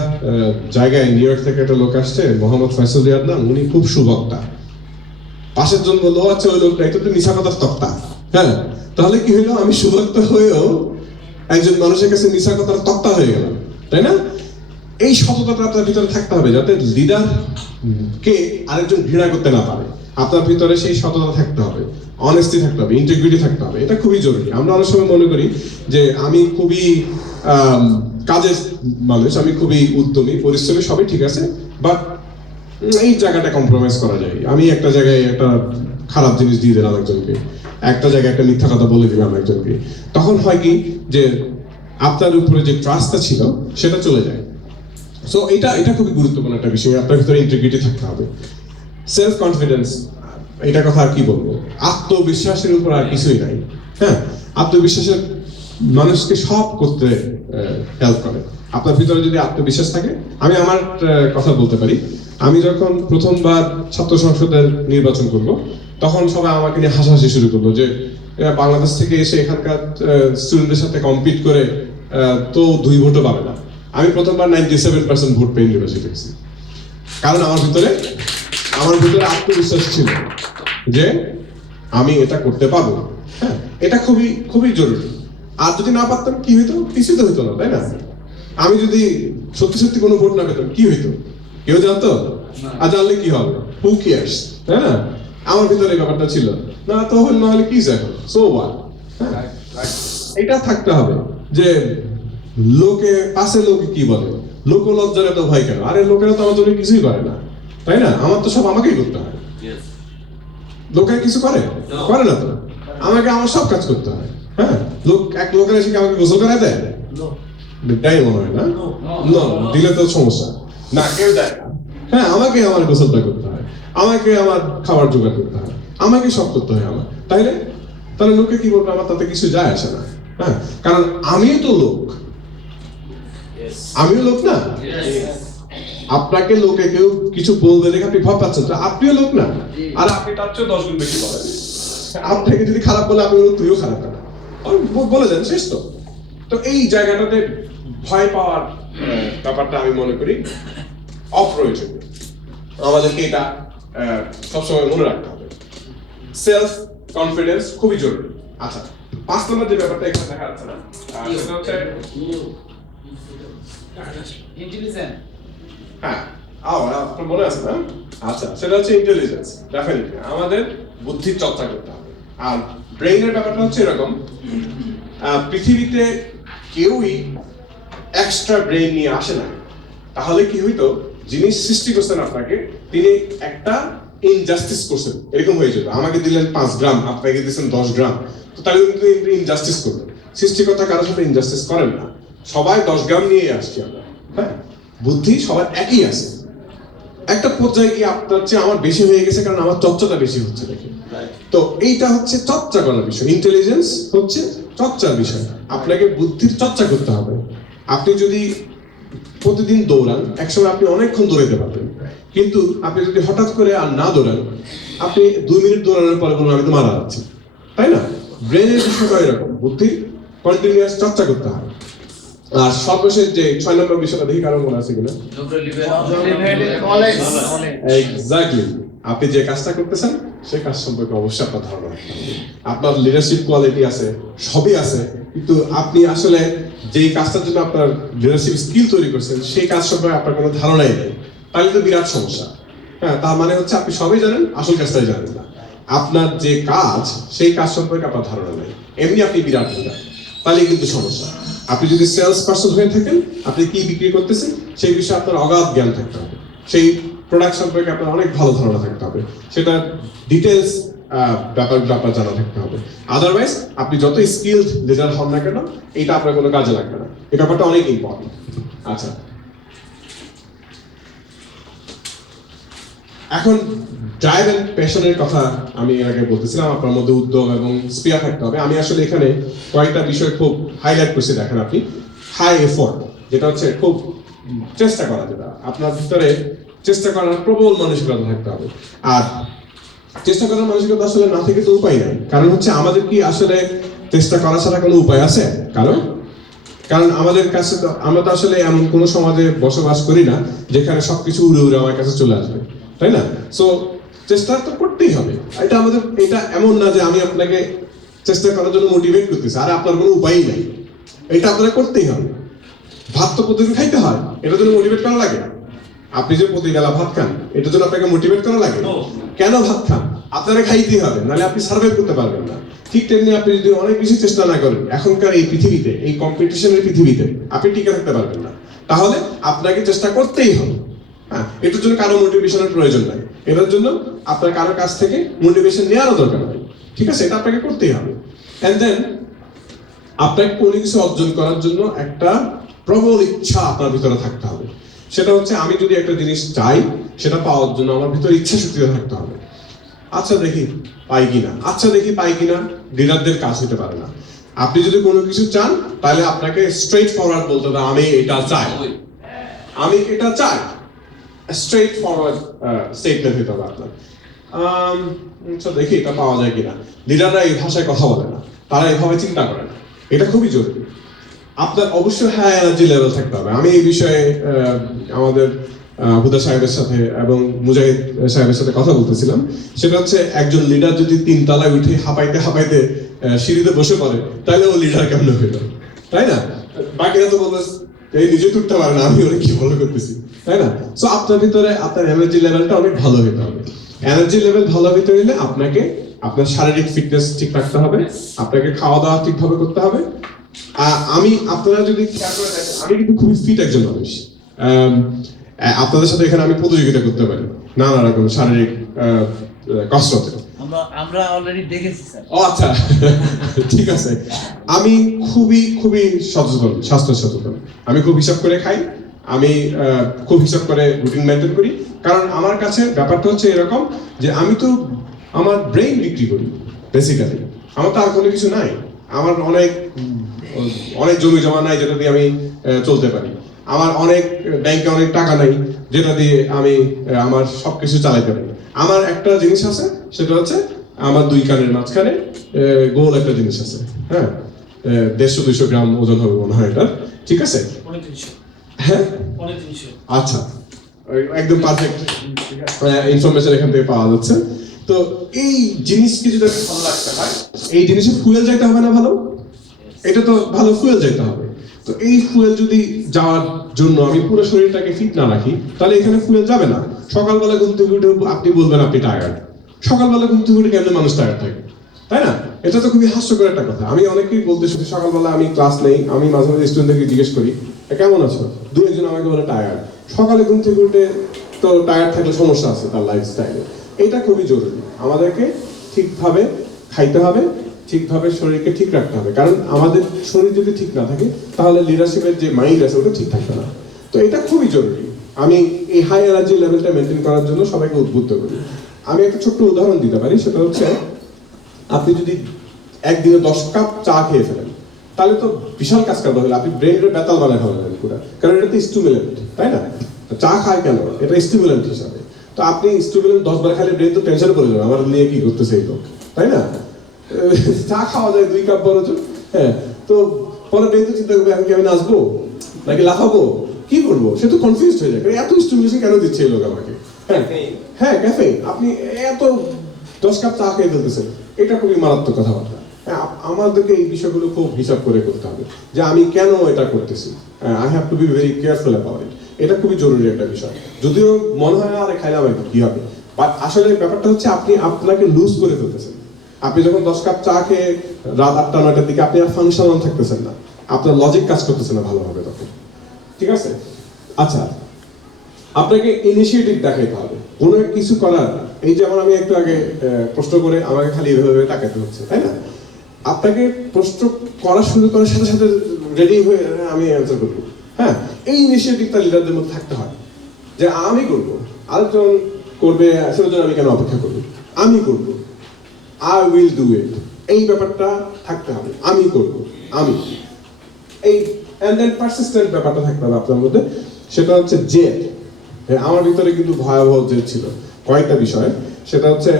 জায়গায় নিউ ইয়র্ক থেকে একটা লোক আসছে, মোহাম্মদ ফয়সল রিয়াদ নাম, উনি খুব সুবক্তা। পাশের জন বললো, আচ্ছা ওই লোকটা এটা তো মিশা কথার তক্তা। হ্যাঁ, তাহলে কি হইলো, আমি সুবক্তা হয়েও একজন মানুষের কাছে মিশা কথার তক্তা হয়ে গেলাম, তাই না? এই সততাটা আপনার ভিতরে থাকতে হবে, যাতে লিডার কে আরেকজন ঘৃণা করতে না পারে। আপনার ভিতরে সেই সততা থাকতে হবে, অনেস্টি থাকতে হবে, ইন্টিগ্রিটি থাকতে হবে। এটা খুবই জরুরি। আমরা অনেক সময় মনে করি যে আমি খুবই কাজের মানুষ, আমি খুবই উদ্যমী, পরিশ্রমী, সবই ঠিক আছে, বাট এই জায়গাটা কম্প্রোমাইজ করা যায়। আমি একটা জায়গায় একটা খারাপ জিনিস দিয়ে দিলাম একজনকে, একটা জায়গায় একটা মিথ্যা কথা বলে দিলাম একজনকে, তখন হয় কি যে আপনার উপরে যে ট্রাস্টটা ছিল সেটা চলে যায়। সো এটা খুবই গুরুত্বপূর্ণ একটা বিষয়। আপনার ভিতরে ইন্টিগ্রিটি থাকতে হবে। সেলফ কনফিডেন্স, এটা কথা আর কি বলবো, আত্মবিশ্বাসের উপর আর কিছুই নাই। হ্যাঁ, আত্মবিশ্বাসের মানুষকে সব করতে হেল্প করে। আপনার ভিতরে যদি আত্মবিশ্বাস থাকে, আমি আমার কথা বলতে পারি, আমি যখন প্রথমবার ছাত্র সংসদের নির্বাচন করব, তখন সবাই আমাকে নিয়ে হাসাহাসি শুরু করলো যে বাংলাদেশ থেকে এসে এখানকার স্টুডেন্টদের সাথে কম্পিট করে তো 2 ভোটও পাবে না। আমি প্রথমবার 97% ভোট পেয়ে নির্বাচিত হয়েছি, কারণ আমার ভিতরে আত্মবিশ্বাস ছিল যে আমি এটা করতে পারবো। হ্যাঁ, এটা খুবই খুবই জরুরি। আর যদি না পারতাম কি হইতো? কিছু তো হইতো না, তাই না? আমি যদি সত্যি সত্যি কোনো ভোট না পেতাম কি হইতো? কেউ জানতো? আর জানলে কি হবে? হু কেয়ার্স, তাই না? আমার ভিতরে এই ব্যাপারটা ছিল না, তো না হলে কি এখন, সো হোয়াট। এটা থাকতে হবে যে পাশে লোকে কি বলে, লোক লজ্জার এত ভয় কেন? আরে লোকেরা তো আমার জন্য কিছুই করে না, তাই না? আমার তো সব আমাকেই করতে হয়। লোকে কিছু করে না তো, আমাকে আমার সব কাজ করতে হয়। হ্যাঁ, লোকের এসে আমাকে গোসল করে দেয়, তাই মনে হয় না? না, দিলে তো সমস্যা না, কেউ দেয় না। হ্যাঁ, আমাকে আমার গোসলটা করতে হয়, আমাকে আমার খাবার জোগাড় করতে হয়, আমাকে সব করতে হয় আমার। তাহলে লোকে কি বলবে? আমার তাতে কিছু যায় আসে না। হ্যাঁ, কারণ আমিও তো লোক, আমিও লোক না? আপনাকে লোকে কেউ কিছু বলবে দেখে আপনি ভাব পাচ্ছেন, তো আপনিও লোক না? আর আপনি তার চেয়ে 10 গুণ বেশি বলেন। আপনাকে যদি খারাপ বলে আপনি তুইও খারাপ না বলে দেন, শেষ তো। তো এই জায়গাটাতে ভয় পাওয়ার ব্যাপারটা আমি মনে করি অপ্রয়োজনীয়। আমাদেরকে এটা সবসময় মনে রাখতে হবে। সেলফ কনফিডেন্স খুবই জরুরি। আচ্ছা, 5 নম্বর যে ব্যাপারটা এখানে দেখা যাচ্ছে না, সেটা হচ্ছে ইন্টেলিজেন্ট। হ্যাঁ, আপনার মনে আছে না? আচ্ছা, সেটা হচ্ছে ইন্টেলিজেন্স। ডেফিনেটলি আমাদের বুদ্ধির চর্চা করতে হবে। আর ব্রেইনের ব্যাপারটা হচ্ছে এরকম, পৃথিবীতে কেউই এক্সট্রা ব্রেইন নিয়ে আসে না। তাহলে কি হইতো? যিনি সৃষ্টি করছেন আপনাকে, তিনি একটা ইনজাস্টিস করছেন, এরকম হয়ে যেত। আমাকে দিলেন 5 গ্রাম, আপনাকে দিয়েছেন 10 গ্রাম, তো তাহলে কিন্তু ইনজাস্টিস করবেন। সৃষ্টিকর্তা কারোর সাথে ইনজাস্টিস করেন না, সবাই 10 গ্রাম নিয়ে আসছি আমরা। হ্যাঁ, বুদ্ধি সবার একই আছে। একটা পর্যায়ে গিয়ে আপনার চেয়ে আমার বেশি হয়ে গেছে, কারণ আমার চর্চাটা বেশি হচ্ছে দেখে। তো এইটা হচ্ছে চর্চা করার বিষয়। ইন্টেলিজেন্স হচ্ছে চর্চার বিষয়। আপনাকে বুদ্ধির চর্চা করতে হবে। আপনি যদি প্রতিদিন দৌড়ান, একসময় আপনি অনেকক্ষণ দৌড়াতে পারবেন, কিন্তু আপনি যদি হঠাৎ করে আর না দৌড়ান, আপনি 2 মিনিট দৌড়ানোর পরে বলুন আমি তো মারা যাচ্ছি, তাই না? ব্রেনের বিষয়টা এরকম, বুদ্ধির কন্টিনিউয়াস চর্চা করতে হবে। আর সর্বশেষ যে 6 নম্বর বিষয়টা দেখি কারো মনে আছে কিনা? এক্স্যাক্টলি, আপনি যে কাজটা করতেছেন সে কাজ সম্পর্কে অবশ্যই আপনার ধারণা রাখতে হবে। আপনার লিডারশিপ কোয়ালিটি আছে, সবই আছে, কিন্তু আপনি আসলে যেই কাজটার জন্য আপনার লিডারশিপ স্কিল তৈরি করছেন সেই কাজ সম্পর্কে আপনার কোনো ধারণাই নেই, তাহলে তো বিরাট সমস্যা। হ্যাঁ, তার মানে হচ্ছে আপনি সবই জানেন, আসল কাজটাই জানেন না। আপনার যে কাজ সেই কাজ সম্পর্কে আপনার ধারণা নেই, এমনি আপনি বিরাট লিডার, তাহলে কিন্তু সমস্যা। আপনি যদি সেলস পার্সন হয়ে থাকেন, আপনি কি বিক্রি করতেছেন সেই বিষয়ে আপনার অগাধ জ্ঞান থাকতে হবে, সেই প্রোডাক্ট সম্পর্কে আপনার অনেক ভালো ধারণা থাকতে হবে, সেটা ডিটেলস ব্যাপার জানা থাকতে হবে। আদারওয়াইজ আপনি যত স্কিলড লিডার হন না কেন, এটা আপনার কোনো কাজে লাগবে না। এই ব্যাপারটা অনেক ইম্পর্টেন্ট। আচ্ছা, এখন ড্রাইভ এন্ড প্যাশনের কথা আমি এর আগে বলতেছিলাম, আপনার মধ্যে উদ্যম এবং স্পিয়ার থাকতে হবে। আমি আসলে এখানে কয়েকটা বিষয় খুব হাইলাইট করছি। দেখেন আপনি, হাই এফোর্ট, যেটা হচ্ছে খুব চেষ্টা করা, যেটা আপনার ভিতরে চেষ্টা করার প্রবল মানসিকতা থাকতে হবে। আর চেষ্টা করার মানসিকতা আসলে না থেকে তো উপায় নাই, কারণ হচ্ছে আমাদের কি আসলে চেষ্টা করা ছাড়া কোনো উপায় আছে? কারণ আমাদের কাছে তো, আমরা তো আসলে এমন কোনো সমাজে বসবাস করি না যেখানে সবকিছু উড়ে উড়ে আমার কাছে চলে আসবে, তাই না? সো চেষ্টা তো করতেই হবে। এটা এমন না যে আমি আপনাকে চেষ্টা করার জন্য মোটিভেট করতেছি আর আপনার কোনো উপায়ই নাই, এটা আপনারা করতেই হবে। ভাত তো প্রতিদিন খাইতে হয়, এটার জন্য মোটিভেট করা লাগে? আপনি যে প্রতিবেলা ভাত খান, এটার জন্য আপনাকে মোটিভেট করা লাগে? কেন ভাত খান? আপনারা খাইতেই হবে, নাহলে আপনি সার্ভাইভ করতে পারবেন না। ঠিক তেমনি আপনি যদি অনেক বেশি চেষ্টা না করেন, এখনকার এই পৃথিবীতে, এই কম্পিটিশনের পৃথিবীতে আপনি টিকে থাকতে পারবেন না। তাহলে আপনাকে চেষ্টা করতেই হবে। হ্যাঁ, এটার জন্য কারো মোটিভেশনের প্রয়োজন নাই, এটার জন্য আপনার কারো কাছ থেকে মোটিভেশন নেওয়ারও দরকার নাই। ঠিক আছে, এটা আপনাকে করতেই হবে। এন্ড দেন আপনাকে কোনো কিছু অর্জন করার জন্য একটা প্রবল ইচ্ছা আপনার ভিতরে থাকতে হবে। সেটা হচ্ছে, আমি যদি একটা জিনিস চাই, সেটা পাওয়ার জন্য আমার ভিতরে ইচ্ছা শক্তিটা থাকতে হবে। আচ্ছা দেখি পাই কিনা, লিডারদের কাজ হতে পারে না। আপনি যদি কোনো কিছু চান, তাহলে আপনাকে স্ট্রেট ফরওয়ার্ড বলতে হবে, আমি এটা চাই। স্ট্রেট ফরওয়ার্ড স্টেটমেন্ট হতে হবে আপনার। আচ্ছা দেখি এটা পাওয়া যায় কিনা। লিডাররা এই ভাষায় কথা বলে না, তারা এইভাবে চিন্তা করে না, এটা খুবই জরুরি। আপনার অবশ্যই হাই এনার্জি লেভেল থাকতে হবে। আমি এই বিষয়ে আমাদের হুদা সাহেবের সাথে এবং মুজাহিদ সাহেবের সাথে কথা বলতেছিলাম। সেটা হচ্ছে একজন লিডার যদি 3 তলায় উঠে হাঁপাইতে হাঁপাইতে সিঁড়িতে বসে পড়ে, তাহলে ও লিডার কেমন হইল, তাই না? বাকিরা তো বলবে এই নিজে তুলতে পারে না, আমি ওরা কি ফলো করতেছি, তাই না? সো আপনার ভিতরে আপনার এনার্জি লেভেলটা অনেক ভালো হইতে হবে। এনার্জি লেভেল ভালো হইতে হইলে আপনাকে আপনার শারীরিক ফিটনেস ঠিক রাখতে হবে, আপনাকে খাওয়া দাওয়া ঠিকভাবে করতে হবে। আমি আপনারা যদি খেয়াল করে দেখেন, আমি কিন্তু খুবই ফিট একজন মানুষ। আপনাদের সাথে এখানে আমি প্রতিযোগিতা করতে পারি নানা রকম শারীরিক কসরতে। আমরা অলরেডি দেখেছি স্যার। ও আচ্ছা, ঠিক আছে। আমি খুবই খুবই সচেতন, স্বাস্থ্য সচেতন। আমি খুব হিসাব করে খাই, আমি খুব হিসাব করে রুটিন মেনটেন করি। কারণ আমার কাছে ব্যাপারটা হচ্ছে এরকম যে আমি তো আমার ব্রেইন বিক্রি করি বেসিক্যালি। আমার তো আর কোনো কিছু নাই, আমার অনেক জমি জমা নাই যেটা দিয়ে আমি চলতে পারি, আমার অনেক ব্যাংকে অনেক টাকা নাই যেটা দিয়ে আমি আমার সবকিছু চালাইতে পারি। আমার একটা জিনিস আছে, সেটা হচ্ছে আমার 2 কানের মাঝখানে গোল একটা জিনিস আছে, হ্যাঁ, 150-200 গ্রাম ওজন হবে মনে হয় এটা, ঠিক আছে? হ্যাঁ, আচ্ছা, একদম পারফেক্ট ইনফরমেশন এখান থেকে পাওয়া যাচ্ছে। তো এই জিনিসকে যদি ভালো রাখতে হয়, এই জিনিসে ফুয়েল যাইতে হবে না ভালো, এটা তো ভালো ফুয়েল যাইতে হবে। তো এই ফুয়েল যদি যাওয়ার জন্য আমি পুরো শরীরটাকে ফিট না রাখি, তাহলে এখানে ফুয়েল যাবে না। সকালবেলা ঘুম থেকে উঠে আপনি বলবেন আপনি টায়ার্ড, সকালবেলা ঘুম থেকে উঠে কেমন মানুষ টায়ার্ড থাকে, তাই না? এটা তো খুবই হাস্যকর একটা কথা। আমি অনেকেই বলতে শুনি সকালবেলা আমি ক্লাস নেই, আমি মাঝে মাঝে স্টুডেন্টদেরকে জিজ্ঞেস করি কেমন আছো, 2-1 জন আমাকে বলে টায়ার্ড। সকালে ঘুম থেকে উঠে তো টায়ার্ড থাকলে সমস্যা আছে তার লাইফস্টাইলে। এটা খুবই জরুরি, আমাদেরকে ঠিকভাবে খাইতে হবে, ঠিকভাবে শরীরকে ঠিক রাখতে হবে। কারণ আমাদের শরীর যদি ঠিক না থাকে, তাহলে লিডারশিপের যে মাইন্ড আছে ওটা ঠিক থাকবে না। তো এটা খুবই জরুরি। আমি এই হাই এনার্জি লেভেলটা মেনটেন করার জন্য সবাইকে উদ্বুদ্ধ করি। আমি একটা ছোট্ট উদাহরণ দিতে পারি, সেটা হচ্ছে আপনি যদি একদিনে 10 কাপ চা খেয়ে ফেলেন, তাহলে তো বিশাল কাজ করতে হলে আপনি ব্রেনের বেতাল বানায় ফেলেন পুরো, কারণ এটা তো স্টিমুলেন্ট, তাই না? চা খায় কেন? এটা স্টিমুলেন্ট হিসাবে। তো আপনি স্টিমুলেন্ট 10 বার খাইলে ব্রেন তো টেনশন করে যাবে, আমার নিয়ে কি করতেছে এই লোক, তাই না? চা খাওয়া যায় 2 কাপ বড়, হ্যাঁ, তো পরে ব্রেন তো চিন্তা করবে আমি কি আমি নাচবো নাকি লাফাবো, কি করবো? সে তো কনফিউজড হয়ে যায়, এত স্টিমুলেশন কেন দিচ্ছে এই লোক আমাকে। হ্যাঁ, ক্যাফেইন, আপনি এত 10 কাপ চা খেয়ে ফেলতেছেন, এটা খুবই মারাত্মক কথাবার্তা। আমাদেরকে এই বিষয়গুলো খুব হিসাব করে করতে হবে যে আমি কেন এটা করতেছি। I have to be very careful about it. এটা খুবই জরুরি একটা বিষয়। যদিও মনে হয় আরে খাইলাম কি হবে, বাট আসলে ব্যাপারটা হচ্ছে আপনি আপনাকে লুজ করে ফেলতেছেন। আপনি যখন 10 কাপ চা খেয়ে রাত 8টা-9টার দিকে আপনি আর ফাংশনাল থাকতেছেন না, আপনার লজিক কাজ করতেছে না ভালোভাবে তখন, ঠিক আছে? আচ্ছা, আপনাকে ইনিশিয়েটিভ দেখাইতে হবে কোনো কিছু করার। এই যেমন আমি একটু আগে প্রশ্ন করে আমাকে খালি এভাবে তাকাতে হচ্ছে, তাই না? আপনাকে প্রশ্ন করা শুরু করার সাথে সাথে রেডি হয়ে আমি অ্যান্সার করবো, হ্যাঁ, এই ইনিশিয়েটিভটা লিডারদের মধ্যে থাকতে হয় যে আমি করবো, আরেকজন করবে সেটার জন্য আমি কেন অপেক্ষা করবো, আমি করবো, আই উইল ডু ইট, এই ব্যাপারটা থাকতে হবে, আমি করবো, আমি এই এন্ড দেন পারসিস্টেন্ট ব্যাপারটা থাকতে হবে আপনার মধ্যে। সেটা হচ্ছে জেদ। আমার ভিতরে কিন্তু ভয়াবহ জেদ ছিল কয়েকটা বিষয়। সেটা হচ্ছে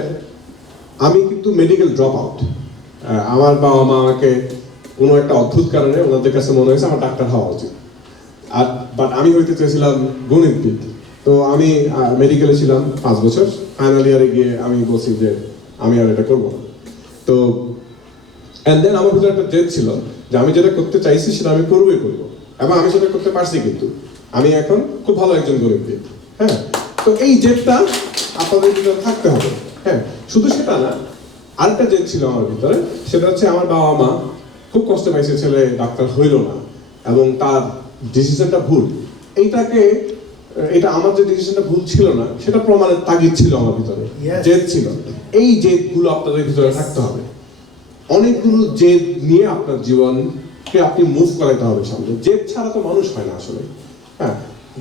আমি কিন্তু মেডিকেল ড্রপ আউট। আমার বাবা মা আমাকে কোনো একটা অদ্ভুত কারণে ওনাদের কাছে মনে হয়েছে আমার ডাক্তার হওয়া উচিত, আর বাট আমি হইতে চেয়েছিলাম গণিতবিদ। তো আমি মেডিকেলে ছিলাম 5 বছর, ফাইনাল ইয়ারে গিয়ে আমি বলছি যে আমি আর এটা করবো না। তো এন্ড দেন আমার ভিতরে একটা জেদ ছিল যে আমি যেটা করতে চাইছি সেটা আমি করবই করবো, এবং আমি সেটা করতে পারছি। কিন্তু আমি এখন খুব ভালো একজন গণিতবিদ, হ্যাঁ। তো এই জেদটা আপনাদের ভিতরে থাকতে হবে, হ্যাঁ। শুধু সেটা না, আরেকটা জেদ ছিল আমার ভিতরে, সেটা হচ্ছে আমার বাবা মা খুব কষ্ট পাইছে ছেলে ডাক্তার হইল না এবং তার ডিসিশনটা ভুল। এটা আমার যে ডিসিশনটা ভুল ছিল না সেটা প্রমাণের তাগিদ ছিল আমার ভিতরে, জেদ ছিল। এই জেদগুলো আপনাদের ভিতরে থাকতে হবে। অনেকগুলো জেদ নিয়ে আপনার জীবনকে আপনি মুভ করাইতে হবে সামনে। জেদ ছাড়া তো মানুষ হয় না আসলে, হ্যাঁ।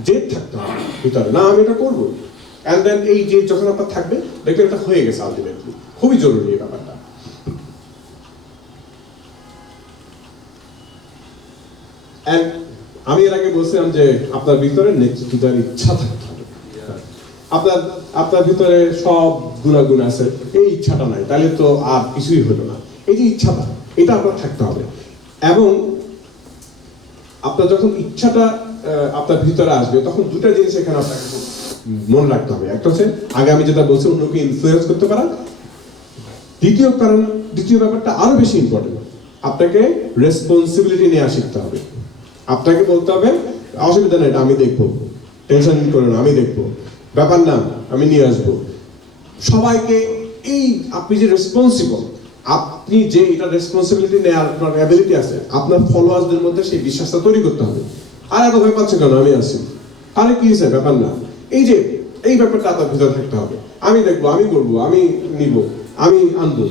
জেদ থাকতে হবে ভিতরে, না আমি এটা করবো। এন্ড দেন এই জেদ যখন আপনার থাকবে দেখবেন এটা হয়ে গেছে আলটিমেটলি। খুবই জরুরি এই ব্যাপারটা। আমি এর আগে বলছিলাম যে আপনার ভিতরে নেতৃত্বের ইচ্ছা থাকতে হবে। আপনার ভিতরে সব গুণাগুণ আছে, এই ইচ্ছাটা নাই, তাহলে তো আর কিছুই হলো না। এই যে ইচ্ছাটা, এটা আপনার থাকতে হবে। এবং আপনার যখন ইচ্ছাটা আপনার ভিতরে আসবে তখন দুটা জিনিস এখানে আপনাকে খুব মনে রাখতে হবে। একটা হচ্ছে আগে আমি যেটা বলছি অন্যকে ইনফ্লুয়েন্স করতে পারা, দ্বিতীয় ব্যাপারটা আরো বেশি ইম্পর্টেন্ট, আপনাকে রেসপন্সিবিলিটি নেওয়া শিখতে হবে। আপনাকে বলতে হবে অসুবিধা নেই, এটা আমি দেখবো, টেনশন করে না, আমি দেখবো, ব্যাপার না, আমি নিয়ে আসবো সবাইকে। এই আপনি যে রেসপন্সিবল, আপনি যে এটা রেসপন্সিবিলিটি নেওয়ার আপনার অ্যাবিলিটি আছে, আপনার ফলোয়ার্সদের মধ্যে সেই বিশ্বাসটা তৈরি করতে হবে। আর এত ভয় পাচ্ছে কেন, আমি আছি, আরে কি হয়েছে, ব্যাপার না, এই ব্যাপারটা আপনার ভিতরে থাকতে হবে। আমি দেখবো, আমি করবো, আমি নিব, আমি আনবো,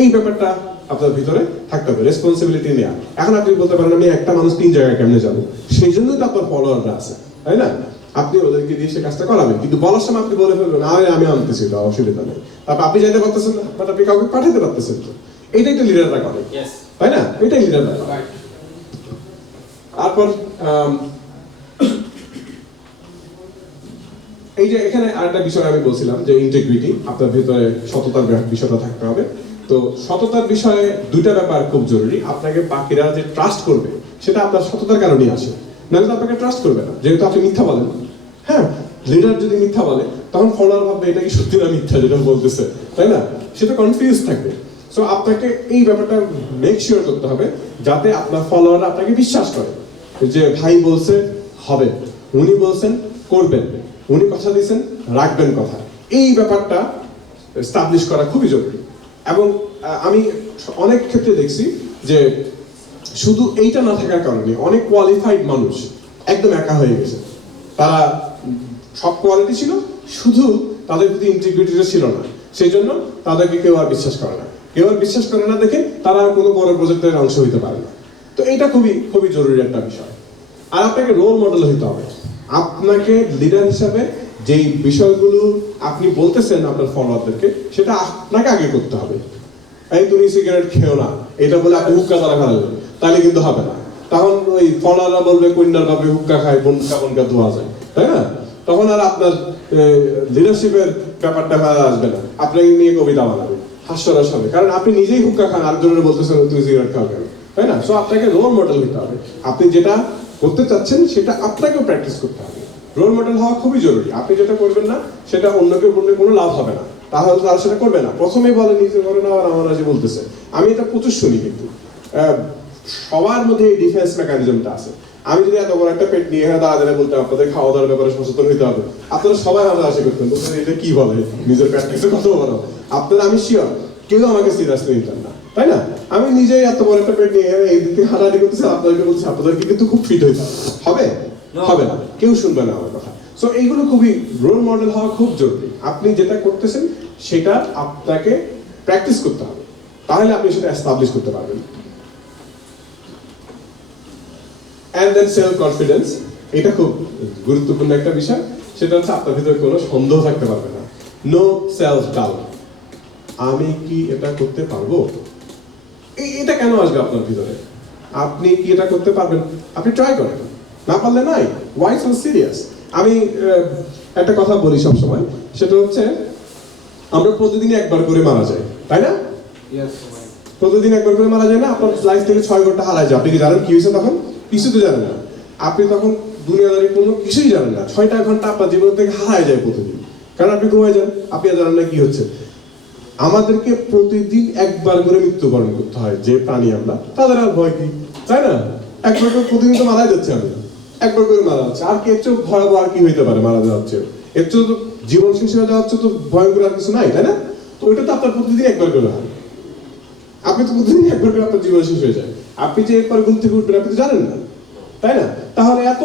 এই ব্যাপারটা আপনার ভিতরে থাকতে হবে, রেসপন্সিবিলিটি নেওয়া। এখন আপনি বলতে পারেন আমি একটা মানুষ 3 জায়গায় কেমনে যাবো, সেই জন্যই তো আপনার ফলোয়াররা আছে, তাই না? আপনি ওদেরকে দিয়ে সে কাজটা করাবেন, কিন্তু বলার সময় আপনি বলে ফেলবেন আমি আনতেছি, তো অসুবিধা নেই। তারপর আপনি যাইতে পারতেছেন না, বাট আপনি কাউকে পাঠাতে পারতেছেন, তো এটাই তো লিডাররা করে, তাই না? এটাই লিডাররা করে। তারপর এই যে এখানে আরেকটা বিষয় আমি বলছিলাম যে ইন্টিগ্রিটি, আপনার ভিতরে সততার বিষয়টা থাকতে হবে। তো সততার বিষয়ে দুইটা ব্যাপার খুব জরুরি। আপনাকে বাকিরা যে ট্রাস্ট করবে সেটা আপনার সততার কারণেই আসে, নাহলে তো আপনাকে ট্রাস্ট করবে না, যেহেতু আপনি মিথ্যা বলেন। হ্যাঁ, লিডার যদি মিথ্যা বলে তখন ফলোয়ার ভাববে এটা কি সত্যি না মিথ্যা যেটা বলতেছে, তাই না? সেটা কনফিউজ থাকবে। সো আপনাকে এই ব্যাপারটা মেক শিওর করতে হবে যাতে আপনার ফলোয়াররা আপনাকে বিশ্বাস করে যে ভাই বলছে হবে, উনি বলছেন করবেন, উনি কথা দিয়েছেন রাখবেন কথা। এই ব্যাপারটা এস্টাবলিশ করা খুবই জরুরি। এবং আমি অনেক ক্ষেত্রে দেখছি যে শুধু এইটা না থাকার কারণে অনেক কোয়ালিফাইড মানুষ একদম একা হয়ে গেছে। তারা সব কোয়ালিটি ছিল, শুধু তাদের প্রতি ইন্টিগ্রিটিটা ছিল না, সেই জন্য তাদেরকে কেউ আর বিশ্বাস করে না। কেউ আর বিশ্বাস করে না দেখে তারা কোনো বড় প্রজেক্টের অংশ হইতে পারে না। তো এইটা খুবই খুবই জরুরি একটা বিষয়। আর আপনাকে রোল মডেল হইতে হবে। আপনাকে লিডার হিসাবে যেই বিষয়গুলো আপনি বলতেছেন আপনার ফলোয়ারদেরকে, সেটা আপনাকে আগে করতে হবে। এই তুমি সিগারেট খেও না, এটা বলে আপনি হুক্কা তারা খাওয়াবেন, তাহলে কিন্তু হবে না। তখন ওই ফলোয়াররা বলবে কন্যার ভাবে হুক্কা খায়, বনকা ধোয়া যায়, তাই না? তখন আর আপনার লিডারশিপের ব্যাপারটা আসবে না, আপনাকে নিয়ে কবিতা বানাবে, হাস্যরস হবে, কারণ আপনি নিজেই হুক্কা খান, আরেকজনের বলতেছেন তুমি সিগারেট খাও কেন, তাই না? সো আপনাকে রোল মডেল হতে হবে। আপনি যেটা করতে চাচ্ছেন সেটা আপনাকেও প্র্যাকটিস করতে হবে। রোল মডেল হওয়া খুবই জরুরি। আপনি যেটা করবেন না সেটা অন্যকে বললে কোনো লাভ হবে না, তাহলে তারা সেটা করবে না। প্রথমেই বলে নিজে করে না, আর আমার আজ বলতেছে। আমি এটা প্রচুর শুনি, কিন্তু সবার মধ্যে এই ডিফেন্স মেকানিজমটা আছে। আমি যদি এত বড় একটা পেট নিয়ে দাঁড়াতে বলতে আপনাদের খাওয়া দাওয়ার ব্যাপারে সচেতন হইতে হবে, আপনারা সবাই হাসাহাসি করতেন, বলতেন এটা কি বলে, নিজের পেট কিছু কত বড়। আপনারা, আমি শিওর কেউ আমাকে সিরিয়াসলি নিতেন না, তাই না? আমি নিজেই এত বড় একটা পেট নিয়ে এই দিকে হাঁটাহাঁটি করতেছি, আপনাদেরকে বলছি আপনাদেরকে কিন্তু খুব ফিট হইতে হবে, হবে না, কেউ শুনবে না আমার কথা। সো এইগুলো খুবই, রোল মডেল হওয়া খুব জরুরি। আপনি যেটা করতেছেন সেটা আপনাকে প্র্যাকটিস করতে হবে, তাহলে আপনি সেটা এস্টাবলিশ করতে পারবেন। And then self confidence, এটা খুব গুরুত্বপূর্ণ একটা বিষয়। সেটা হচ্ছে আপনার ভিতরে কোনো সন্দেহ থাকতে পারবে না। নো সেলফ ডাউট, আমি কি এটা করতে পারবো, এটা কেন আসবে আপনার ভিতরে? আপনি কি এটা করতে পারবেন? আপনি ট্রাই করেন, না পারলে নাই। Why so serious? আমি একটা কথা বলি সব সময়, সেটা হচ্ছে আমরা প্রতিদিন একবার করে মারা যাই, তাই না? প্রতিদিন একবার করে মারা যায় না? আপনার লাইফ থেকে 6 ঘন্টা হারায় যায়। আপনি কি জানেন কি হয়েছে তখন? কিছু তো জানেন না। আপনি তখন দুনিয়াদারি কোনো কিছুই জানেন না। 6টা ঘন্টা আপনার জীবন থেকে হারায় যায় প্রতিদিন, কারণ আপনি ঘুমায় যান, আপনি আর জানেন না কি হচ্ছে। আমাদেরকে প্রতিদিন একবার করে মৃত্যুবরণ করতে হয়। যে প্রাণী আমরা, তাদের আর ভয় কি, তাই না? একবার করে প্রতিদিন তো মারা যাচ্ছে, আমি একবার করে মারা যাচ্ছে। আর কি এর চেয়ে ভয়াবহ আর কি হইতে পারে? মারা যাওয়ার চেয়ে, এর চেয়ে তো জীবন শেষ হয়ে যাওয়ার চেয়ে তো ভয়ঙ্কর আর কিছু নাই, তাই না? তো ওইটা তো আপনার প্রতিদিন একবার করে হয়। আপনি তো প্রতিদিন একবার করে আপনার জীবন শেষ হয়ে যায়। আপনি যে এরপর ঘুম থেকে উঠবেন আপনি তো জানেন না, তাই না? তাহলে এত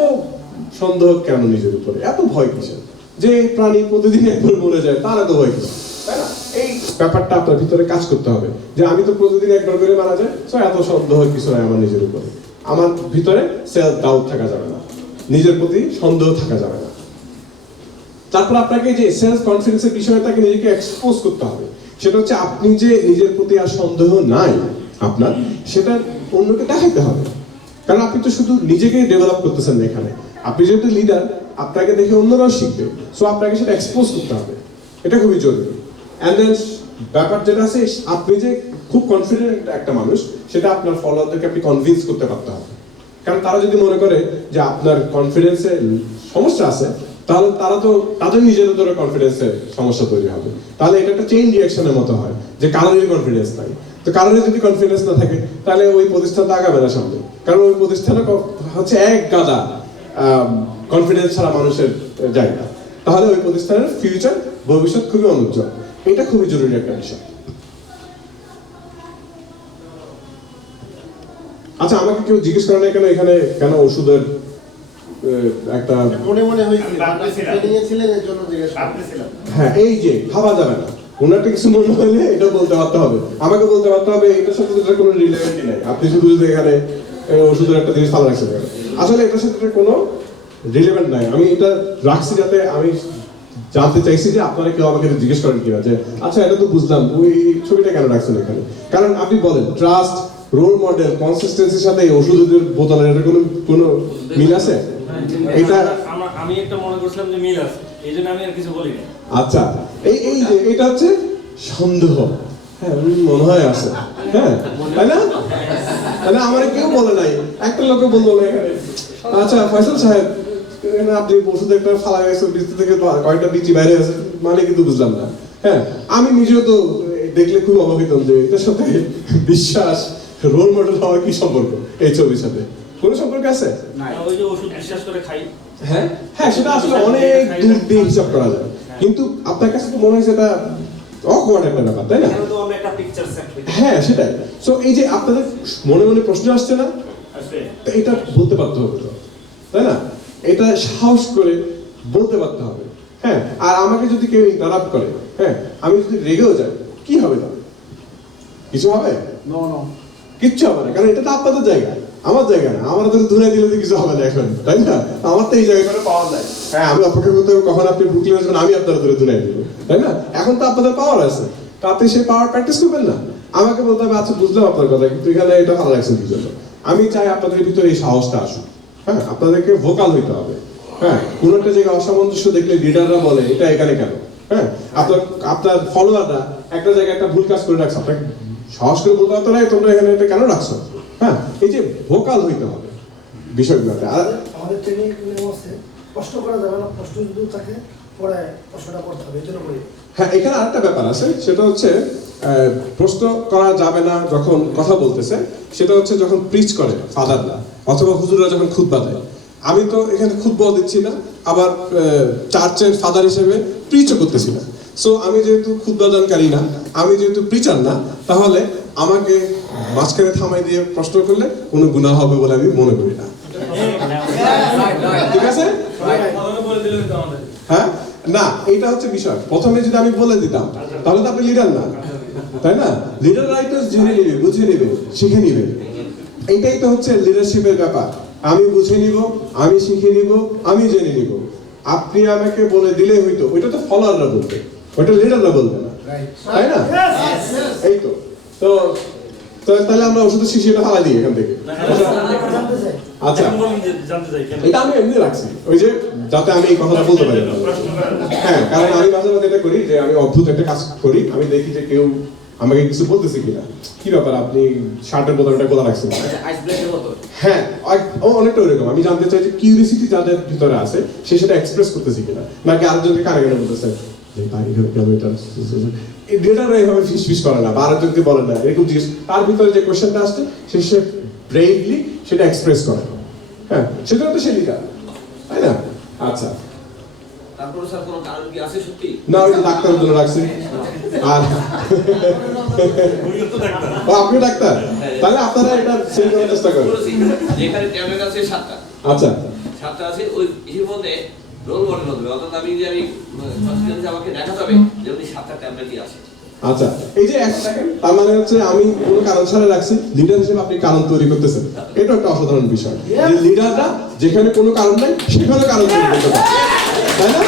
সন্দেহ কেন নিজের উপরে, এত ভয় কিসের? যে প্রাণী প্রতিদিন একবার মরে যায়, তার এত ভয় কিসের, তাই না? এই ব্যাপারটা আপনার ভিতরে কাজ করতে হবে যে আমি তো প্রতিদিন একবার করে মারা যায়, সো এত সন্দেহ কিছু নয় আমার নিজের উপরে। আমার ভিতরে সেলফ ডাউট থাকা যাবে না, নিজের প্রতি সন্দেহ থাকা যাবে না। তারপর আপনাকে যে সেলফ কনফিডেন্সের বিষয়টাকে নিজেকে এক্সপোজ করতে হবে। সেটা হচ্ছে আপনি যে নিজের প্রতি আর সন্দেহ নাই আপনার, সেটা অন্যকে দেখাইতে হবে। কারণ আপনি তো শুধু নিজেকে ডেভেলপ করতেছেন না এখানে, আপনি যেহেতু লিডার, আপনাকে দেখে অন্যরাও শিখবে। সো আপনাকে সেটা এক্সপোজ করতে হবে, এটা খুবই জরুরি। অ্যান্ড দেন ব্যাপার যেটা আছে, আপনি যে খুব কনফিডেন্ট একটা মানুষ, সেটা আপনার ফলোয়ারদেরকে আপনি কনভিন্স করতে পারতে হবে। কারণ তারা যদি মনে করে যে আপনার কনফিডেন্সে সমস্যা আছে, তাহলে তারা তো তাদের নিজেদের কনফিডেন্সে সমস্যা তৈরি হবে। তাহলে এটা একটা চেইন রিঅ্যাকশনের মতো হয় যে কারোরই কনফিডেন্স নাই। তো কারোরই যদি কনফিডেন্স না থাকে তাহলে ওই প্রতিষ্ঠানটা আগাবে না সামনে, কারণ ওই প্রতিষ্ঠানে হচ্ছে এক গাদা কনফিডেন্স ছাড়া মানুষের জায়গা। তাহলে ওই প্রতিষ্ঠানের ফিউচার ভবিষ্যৎ খুবই অনুজ্জ্বল। এটা খুবই জরুরি একটা বিষয়। আচ্ছা, আমাকে কেউ জিজ্ঞেস করে না কেন এখানে কেন ওষুধের একটা মনে মনে হয়েছিল নিয়েছিলেন এর জন্য জিজ্ঞেস করছিলাম। হ্যাঁ, এই যে ভাবা যাবে না, ওনারটা কিছু মনে হলে এটা বলতে পারতে হবে, আমাকে বলতে পারতে হবে এটার সাথে এটার কোনো রিলেভেন্টই নাই। আপনি শুধু যদি এখানে ওষুধের একটা জিনিস ভালো রাখছেন, আসলে এটার সাথে কোনো রিলেভেন্ট নাই। আমি এটা রাখছি যাতে আমি জানতে চাইছি যে আপনারা কেউ আমাকে জিজ্ঞেস করেন কিনা যে আচ্ছা এটা তো বুঝলাম, ওই ছবিটা কেন রাখছেন এখানে। কারণ আপনি বলেন ট্রাস্ট, রোল মডেল, কনসিস্টেন্সির সাথে ওষুধের বোতলের এটা কোনো মিল আছে? এটা আমি একটা মনে করছিলাম যে মিল আছে, এই জন্য আমি আর কিছু বলি না। আচ্ছা, এই যে এটা হচ্ছে সন্দেহ। হ্যাঁ, মনে হয় আছে। হ্যাঁ, তাই না? তাহলে আমার কেউ বলে নাই, একটা লোকে বললো না এখানে। আচ্ছা ফয়সাল সাহেব, আপনি ওষুধ একটা ফালা গেছে, বৃষ্টি থেকে কয়েকটা বিচি বাইরে আছে, মানে কিন্তু বুঝলাম না। হ্যাঁ, আমি নিজেও তো দেখলে খুব অবাক হইতাম যে এটার সাথে বিশ্বাস, রোল মডেল হওয়ার কি সম্পর্ক এই ছবির সাথে? কোনো সম্পর্ক আছে? ওই যে ওষুধ বিশ্বাস করে খাই। হ্যাঁ হ্যাঁ, সেটা আসলে অনেক দূর দিয়ে হিসাব করা যায়, কিন্তু আপনার কাছে তো মনে হয় সেটা অকওয়ার্ড একটা ব্যাপার, তাই না? হ্যাঁ, সেটাই। সো এই যে আপনাদের মনে মনে প্রশ্ন আসছে না, এটা বলতে পারতে হবে তো, তাই না? এটা সাহস করে বলতে পারতে হবে। হ্যাঁ, আর আমাকে যদি কেউ ইন্টারাপ্ট করে, হ্যাঁ, আমি যদি রেগেও যাই, কি হবে তাহলে? কিছু হবে? কিচ্ছু হবে না, কারণ এটা তো আপনাদের জায়গা, আমার জায়গা না। আমার তো ধরে দিলে তো কিছু হবে না এখন, তাই না? আমার তো এই জায়গাটা পাওয়া যায়। হ্যাঁ, আমি অপেক্ষা করতে হবে কখন আপনি বুকলে আসবেন, আমি আপনারা ধরে ধরে দিব, তাই না? এখন তো আপনাদের পাওয়ার আছে, তো আপনি সেই পাওয়ার প্র্যাকটিস করবেন না। আমাকে বলতে হবে আচ্ছা বুঝলাম আপনার কথা, কিন্তু এখানে এটা ভালো লাগছে কি জন্য। আমি চাই আপনাদের ভিতরে এই সাহসটা আসুক। হ্যাঁ, আপনাদেরকে ভোকাল হইতে হবে। হ্যাঁ, কোন একটা জায়গায় অসামঞ্জস্য দেখলে লিডাররা বলে এটা এখানে কেন। হ্যাঁ, আপনার ফলোয়াররা একটা জায়গায় একটা ভুল কাজ করে রাখছে, আপনাকে সাহস করে বলতে পারতো না তোমরা এখানে এটা কেন রাখছো। হ্যাঁ, এই যে ভোকাল হইতে হবে বিষয়গুলোতে। আর আমাদের ট্রেনিং আছে, কষ্ট করা যাবে না, কষ্ট যদি থাকে পরে কষ্টটা করতে হবে, এই জন্য বলি। হ্যাঁ, এখানে আরেকটা ব্যাপার আছে, সেটা হচ্ছে প্রশ্ন করা যাবে না যখন কথা বলতেছে, সেটা হচ্ছে যখন প্রিচ করে ফাদাররা অথবা হুজুররা যখন খুতবা দেয়। আমি তো এখানে খুতবা দিচ্ছি না, আবার চার্চের ফাদার হিসেবে প্রিচও করতেছি না। সো আমি যেহেতু খুতবা দানকারী না, আমি যেহেতু প্রিচার না, তাহলে আমাকে মাঝখানে থামাই দিয়ে প্রশ্ন করলে কোনো গুনাহ হবে বলে আমি মনে করি না। ঠিক আছে? হ্যাঁ, না, এইটা হচ্ছে বিষয়। প্রথমে যদি আমি বলে দিতাম তাহলে তো আপনি লিডার না, তাই না? লিডার রাইটার্স জেনে নিবে, বুঝে নিবে, শিখে নিবে। এইটাই তো হচ্ছে লিডারশিপের ব্যাপার। আমি বুঝে নিব, আমি শিখে নিব, আমি জেনে নিব। আপনি আমাকে বলে দিলেই হইতো, ওইটা তো ফলোয়াররা বলবে, ওইটা লিডাররা বলবে না, তাই না? এই তো তাহলে আমরা ওষুধের শিশিটা ফালা দিই এখান থেকে। আচ্ছা, এটা আমি এমনি রাখছি, ওই যে যাতে আমি এই কথাটা বলতে পারি। হ্যাঁ, কারণ আমি মাঝে মাঝে এটা করি যে আমি অদ্ভুত একটা কাজ করি, আমি দেখি যে কেউ আমাকে কিছু বলতেছে কিনা, কি ব্যাপার আপনি শার্টের বোতামটা খোলা রাখছেন। হ্যাঁ, অনেকটা ওইরকম। আমি জানতে চাই যে কিউরিসিটি যাদের ভিতরে আছে সে সেটা এক্সপ্রেস করতেছে কিনা, নাকি আরেকজনকে কানে কানে বলতেছে ডেটারা এইভাবে ফিস করে না, বা আরেকজনকে বলে না, এরকম জিনিস তার ভিতরে যে কোয়েশ্চেনটা আসছে সে ব্রেইভলি সেটা এক্সপ্রেস করে। হ্যাঁ, সেটা তো সে লিডার, তাই না? আচ্ছা, তারপরে স্যার কোনো কারণ কি আছে সত্যি? না, ওই ডাক্তারের জন্য রাখছি। আর আপনি ডাক্তার, তাহলে আপনারা এটা সেল করার চেষ্টা করেন। যেখানে ট্যাবলেট আছে 7টা, আচ্ছা 7টা আছে, ওই এর মধ্যে রোল মডেল হবে, অর্থাৎ আমি হসপিটালে আমাকে দেখাতে হবে যে উনি 7টা ট্যাবলেটই আছে। আচ্ছা, এই যে 1 সেকেন্ড, তার মানে হচ্ছে আমি কোনো কারণ ছাড়া রাখছি। লিডার হিসেবে আপনি কারণ তৈরি করতেছেন, এটা একটা অসাধারণ বিষয়। যে লিডাররা যেখানে কোনো কারণ নাই সেখানে কারণ তৈরি করতে পারে, তাই না?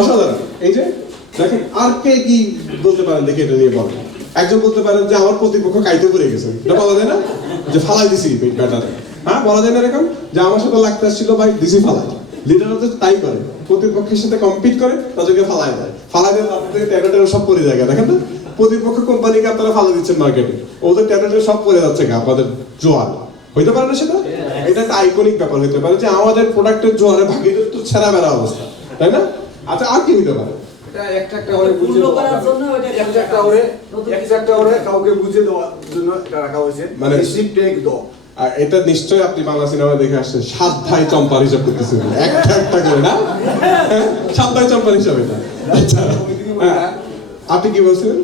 অসাধারণ। এই যে দেখেন, আর কে কি বলতে পারেন দেখি এটা নিয়ে বলেন। একজন বলতে পারেন যে আমার প্রতিপক্ষ কাইতে পড়ে গেছে, এটা বলা যায় না? যে ফালাই দিছি ব্যাটারে। হ্যাঁ, বলা যায় না এরকম যে আমার সাথে লাগতে আসছিল ভাই, দিছি ফালাই। লিডাররা তো তাই করে, প্রতিপক্ষের সাথে কম্পিট করে, তাদেরকে ফালাই দেয়। ফালাই দিয়ে আপনাদের ট্যাবলেটের সব পড়ে যায়, দেখেন না? প্রতিপক্ষ কোম্পানিকে আপনারা ফালাই দিচ্ছেন মার্কেটে, ওদের ট্যাবলেটের সব পড়ে যাচ্ছে আপনাদের জোয়ার। হইতে পারে না সেটা? এটা একটা আইকনিক ব্যাপার হতে পারে যে আমাদের প্রোডাক্টের জোয়ারে ভাগিদের তো ছেঁড়া বেড়া অবস্থা, তাই না? আচ্ছা, আর কি নিতে পারে? এটা একটা করে বুঝিয়ে একটা করে কাউকে বুঝিয়ে দেওয়ার জন্য এটা রাখা হয়েছে, মানে রিসিভ টেক দ। আর এটা নিশ্চয়ই আপনি বাংলা সিনেমা দেখে আসছেন, 7 ভাই চম্পার হিসাব করতেছেন একটা একটা করে, না? 7 ভাই চম্পার হিসাব এটা। আচ্ছা, হ্যাঁ, আপনি কি বলছিলেন?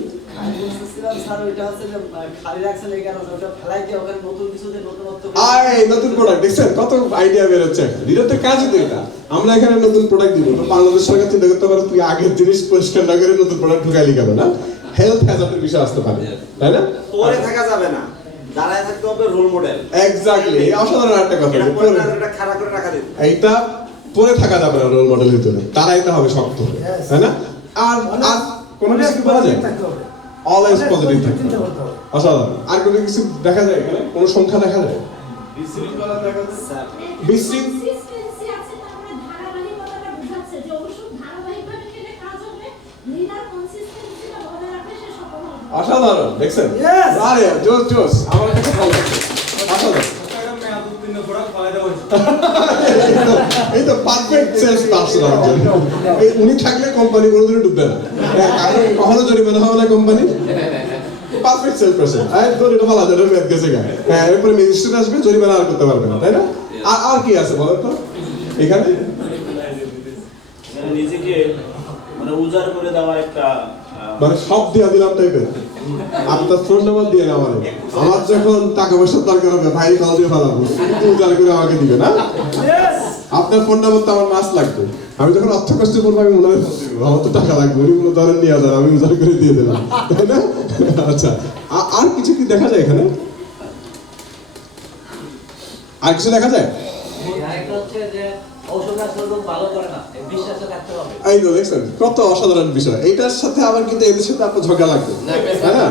নতুন প্রোডাক্ট দেখছেন, কত আইডিয়া বের হচ্ছে। লিডারদের কাজ তো এটা। আমরা এখানে নতুন প্রোডাক্ট দিব, তো বাংলাদেশ সরকার চিন্তা করতে পারে তুই আগের জিনিস পরিষ্কার না করে নতুন প্রোডাক্ট ঢুকাইলি কেন, না? হেলথ হ্যাজার্ডের বিষয় আসতে পারে, তাই না? পরে থাকা যাবে না, দাঁড়ায় থাকতে হবে রোল মডেল। এক্স্যাক্টলি, অসাধারণ একটা কথা। এটা খাড়া করে রাখা দিন, এইটা পরে থাকা যাবে না রোল মডেল ভিতরে, দাঁড়াইতে হবে শক্ত, তাই না? আর আর কোনো কিছু কি বলা যায়? অলওয়েজ পজিটিভ থাকতে হবে, অসাধারণ। আর কোনো কিছু দেখা যায় এখানে? কোনো সংখ্যা দেখা যায়? বিশৃঙ্খলা দেখা যায়? কনসিস্টেন্সি আছে, তারপরে ধারাবাহিকতাটা বোঝাচ্ছে যে ওষুধ ধারাবাহিকভাবে খেলে কাজ হবে, লিডার কনসিস্টেন্সিটা বজায় রাখলে সে সফল হবে। অসাধারণ, দেখছেন? আরে জোস জোস, আমার কাছে ভালো লাগছে, অসাধারণ। এই তো পারফেক্ট সেলস পারসন একজন। এই উনি থাকলে কোম্পানি কোনোদিনও ডুববে না, কারণ কখনো জরিমানা হবে না কোম্পানি। Perfect sales person. আর তোর এটা ভালো আছে, মেদ গেছে গা। হ্যাঁ, এরপরে ম্যাজিস্ট্রেট আসবে, জরিমানা আর করতে পারবে না, তাই না? আর কি আছে বলেন তো এখানে? নিজেকে মানে উজাড় করে দেওয়া একটা মানে সব দিয়ে দিলাম টাইপের। আপনার ফোন নাম্বার দিয়ে না আমার যখন টাকা পয়সার দরকার হবে ভাই কল দিয়ে ফেলাবো, উজাড় করে আমাকে দিবে, না? আপনার ফোন নাম্বার তো আমার মাস লাগবে, আমি যখন অর্থ কষ্ট করবো আমি মনে হয় আমার তো টাকা লাগবে, উনি মনে ধরেন নিয়ে যান, আমি উজাড় করে দিয়ে দিলাম, তাই না? আচ্ছা, আর কিছু কি দেখা যায় এখানে? আর কিছু দেখা যায়? এই তো দেখছেন কত অসাধারণ বিষয়। এইটার সাথে আবার কিন্তু এদের সাথে আপনার ঝগড়া লাগবে, তাই না?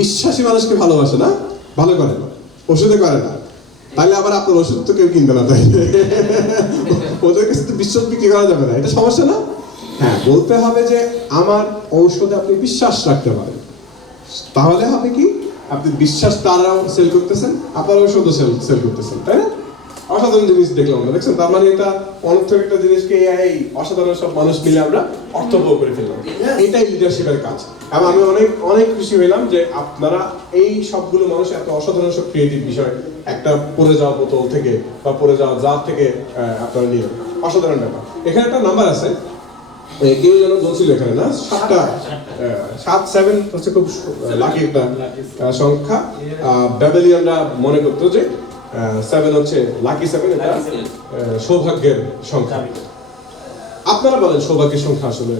বিশ্বাসী মানুষকে ভালোবাসে না, ভালো করে না, ওষুধে করে না, তাহলে আবার আপনার ওষুধ তো কেউ কিনবে না, তাই ওদের কাছে তো বিশ্বাস বিক্রি করা যাবে না, এটা সমস্যা না? হ্যাঁ, বলতে হবে যে আমার ঔষধে আপনি বিশ্বাস রাখতে পারেন, তাহলে হবে কি আপনি বিশ্বাস তারাও সেল করতেছেন, আপনার ঔষধও সেল করতেছেন, তাই না? অসাধারণ জিনিস দেখলাম আমরা, দেখছেন? তার মানে এটা অনর্থক একটা জিনিসকে এই অসাধারণ সব মানুষ মিলে আমরা অর্থবহ করে ফেললাম। এটাই লিডারশিপের কাজ। এবং আমি অনেক অনেক খুশি হইলাম যে আপনারা এই সবগুলো মানুষ এত অসাধারণ সব ক্রিয়েটিভ বিষয় একটা পড়ে যাওয়া বোতল থেকে বা পড়ে যাওয়া জার থেকে আপনারা নিলেন, অসাধারণ ব্যাপার। এখানে একটা নাম্বার আছে, কেউ যেন বলছিল এখানে, না? 7 হচ্ছে খুব লাকি একটা সংখ্যা। ব্যাবেলিয়ানরা মনে করতো যে 7 হচ্ছে লাকি 7, এটা সৌভাগ্যের সংখ্যা। আপনারা বলেন সৌভাগ্যের সংখ্যা আসলে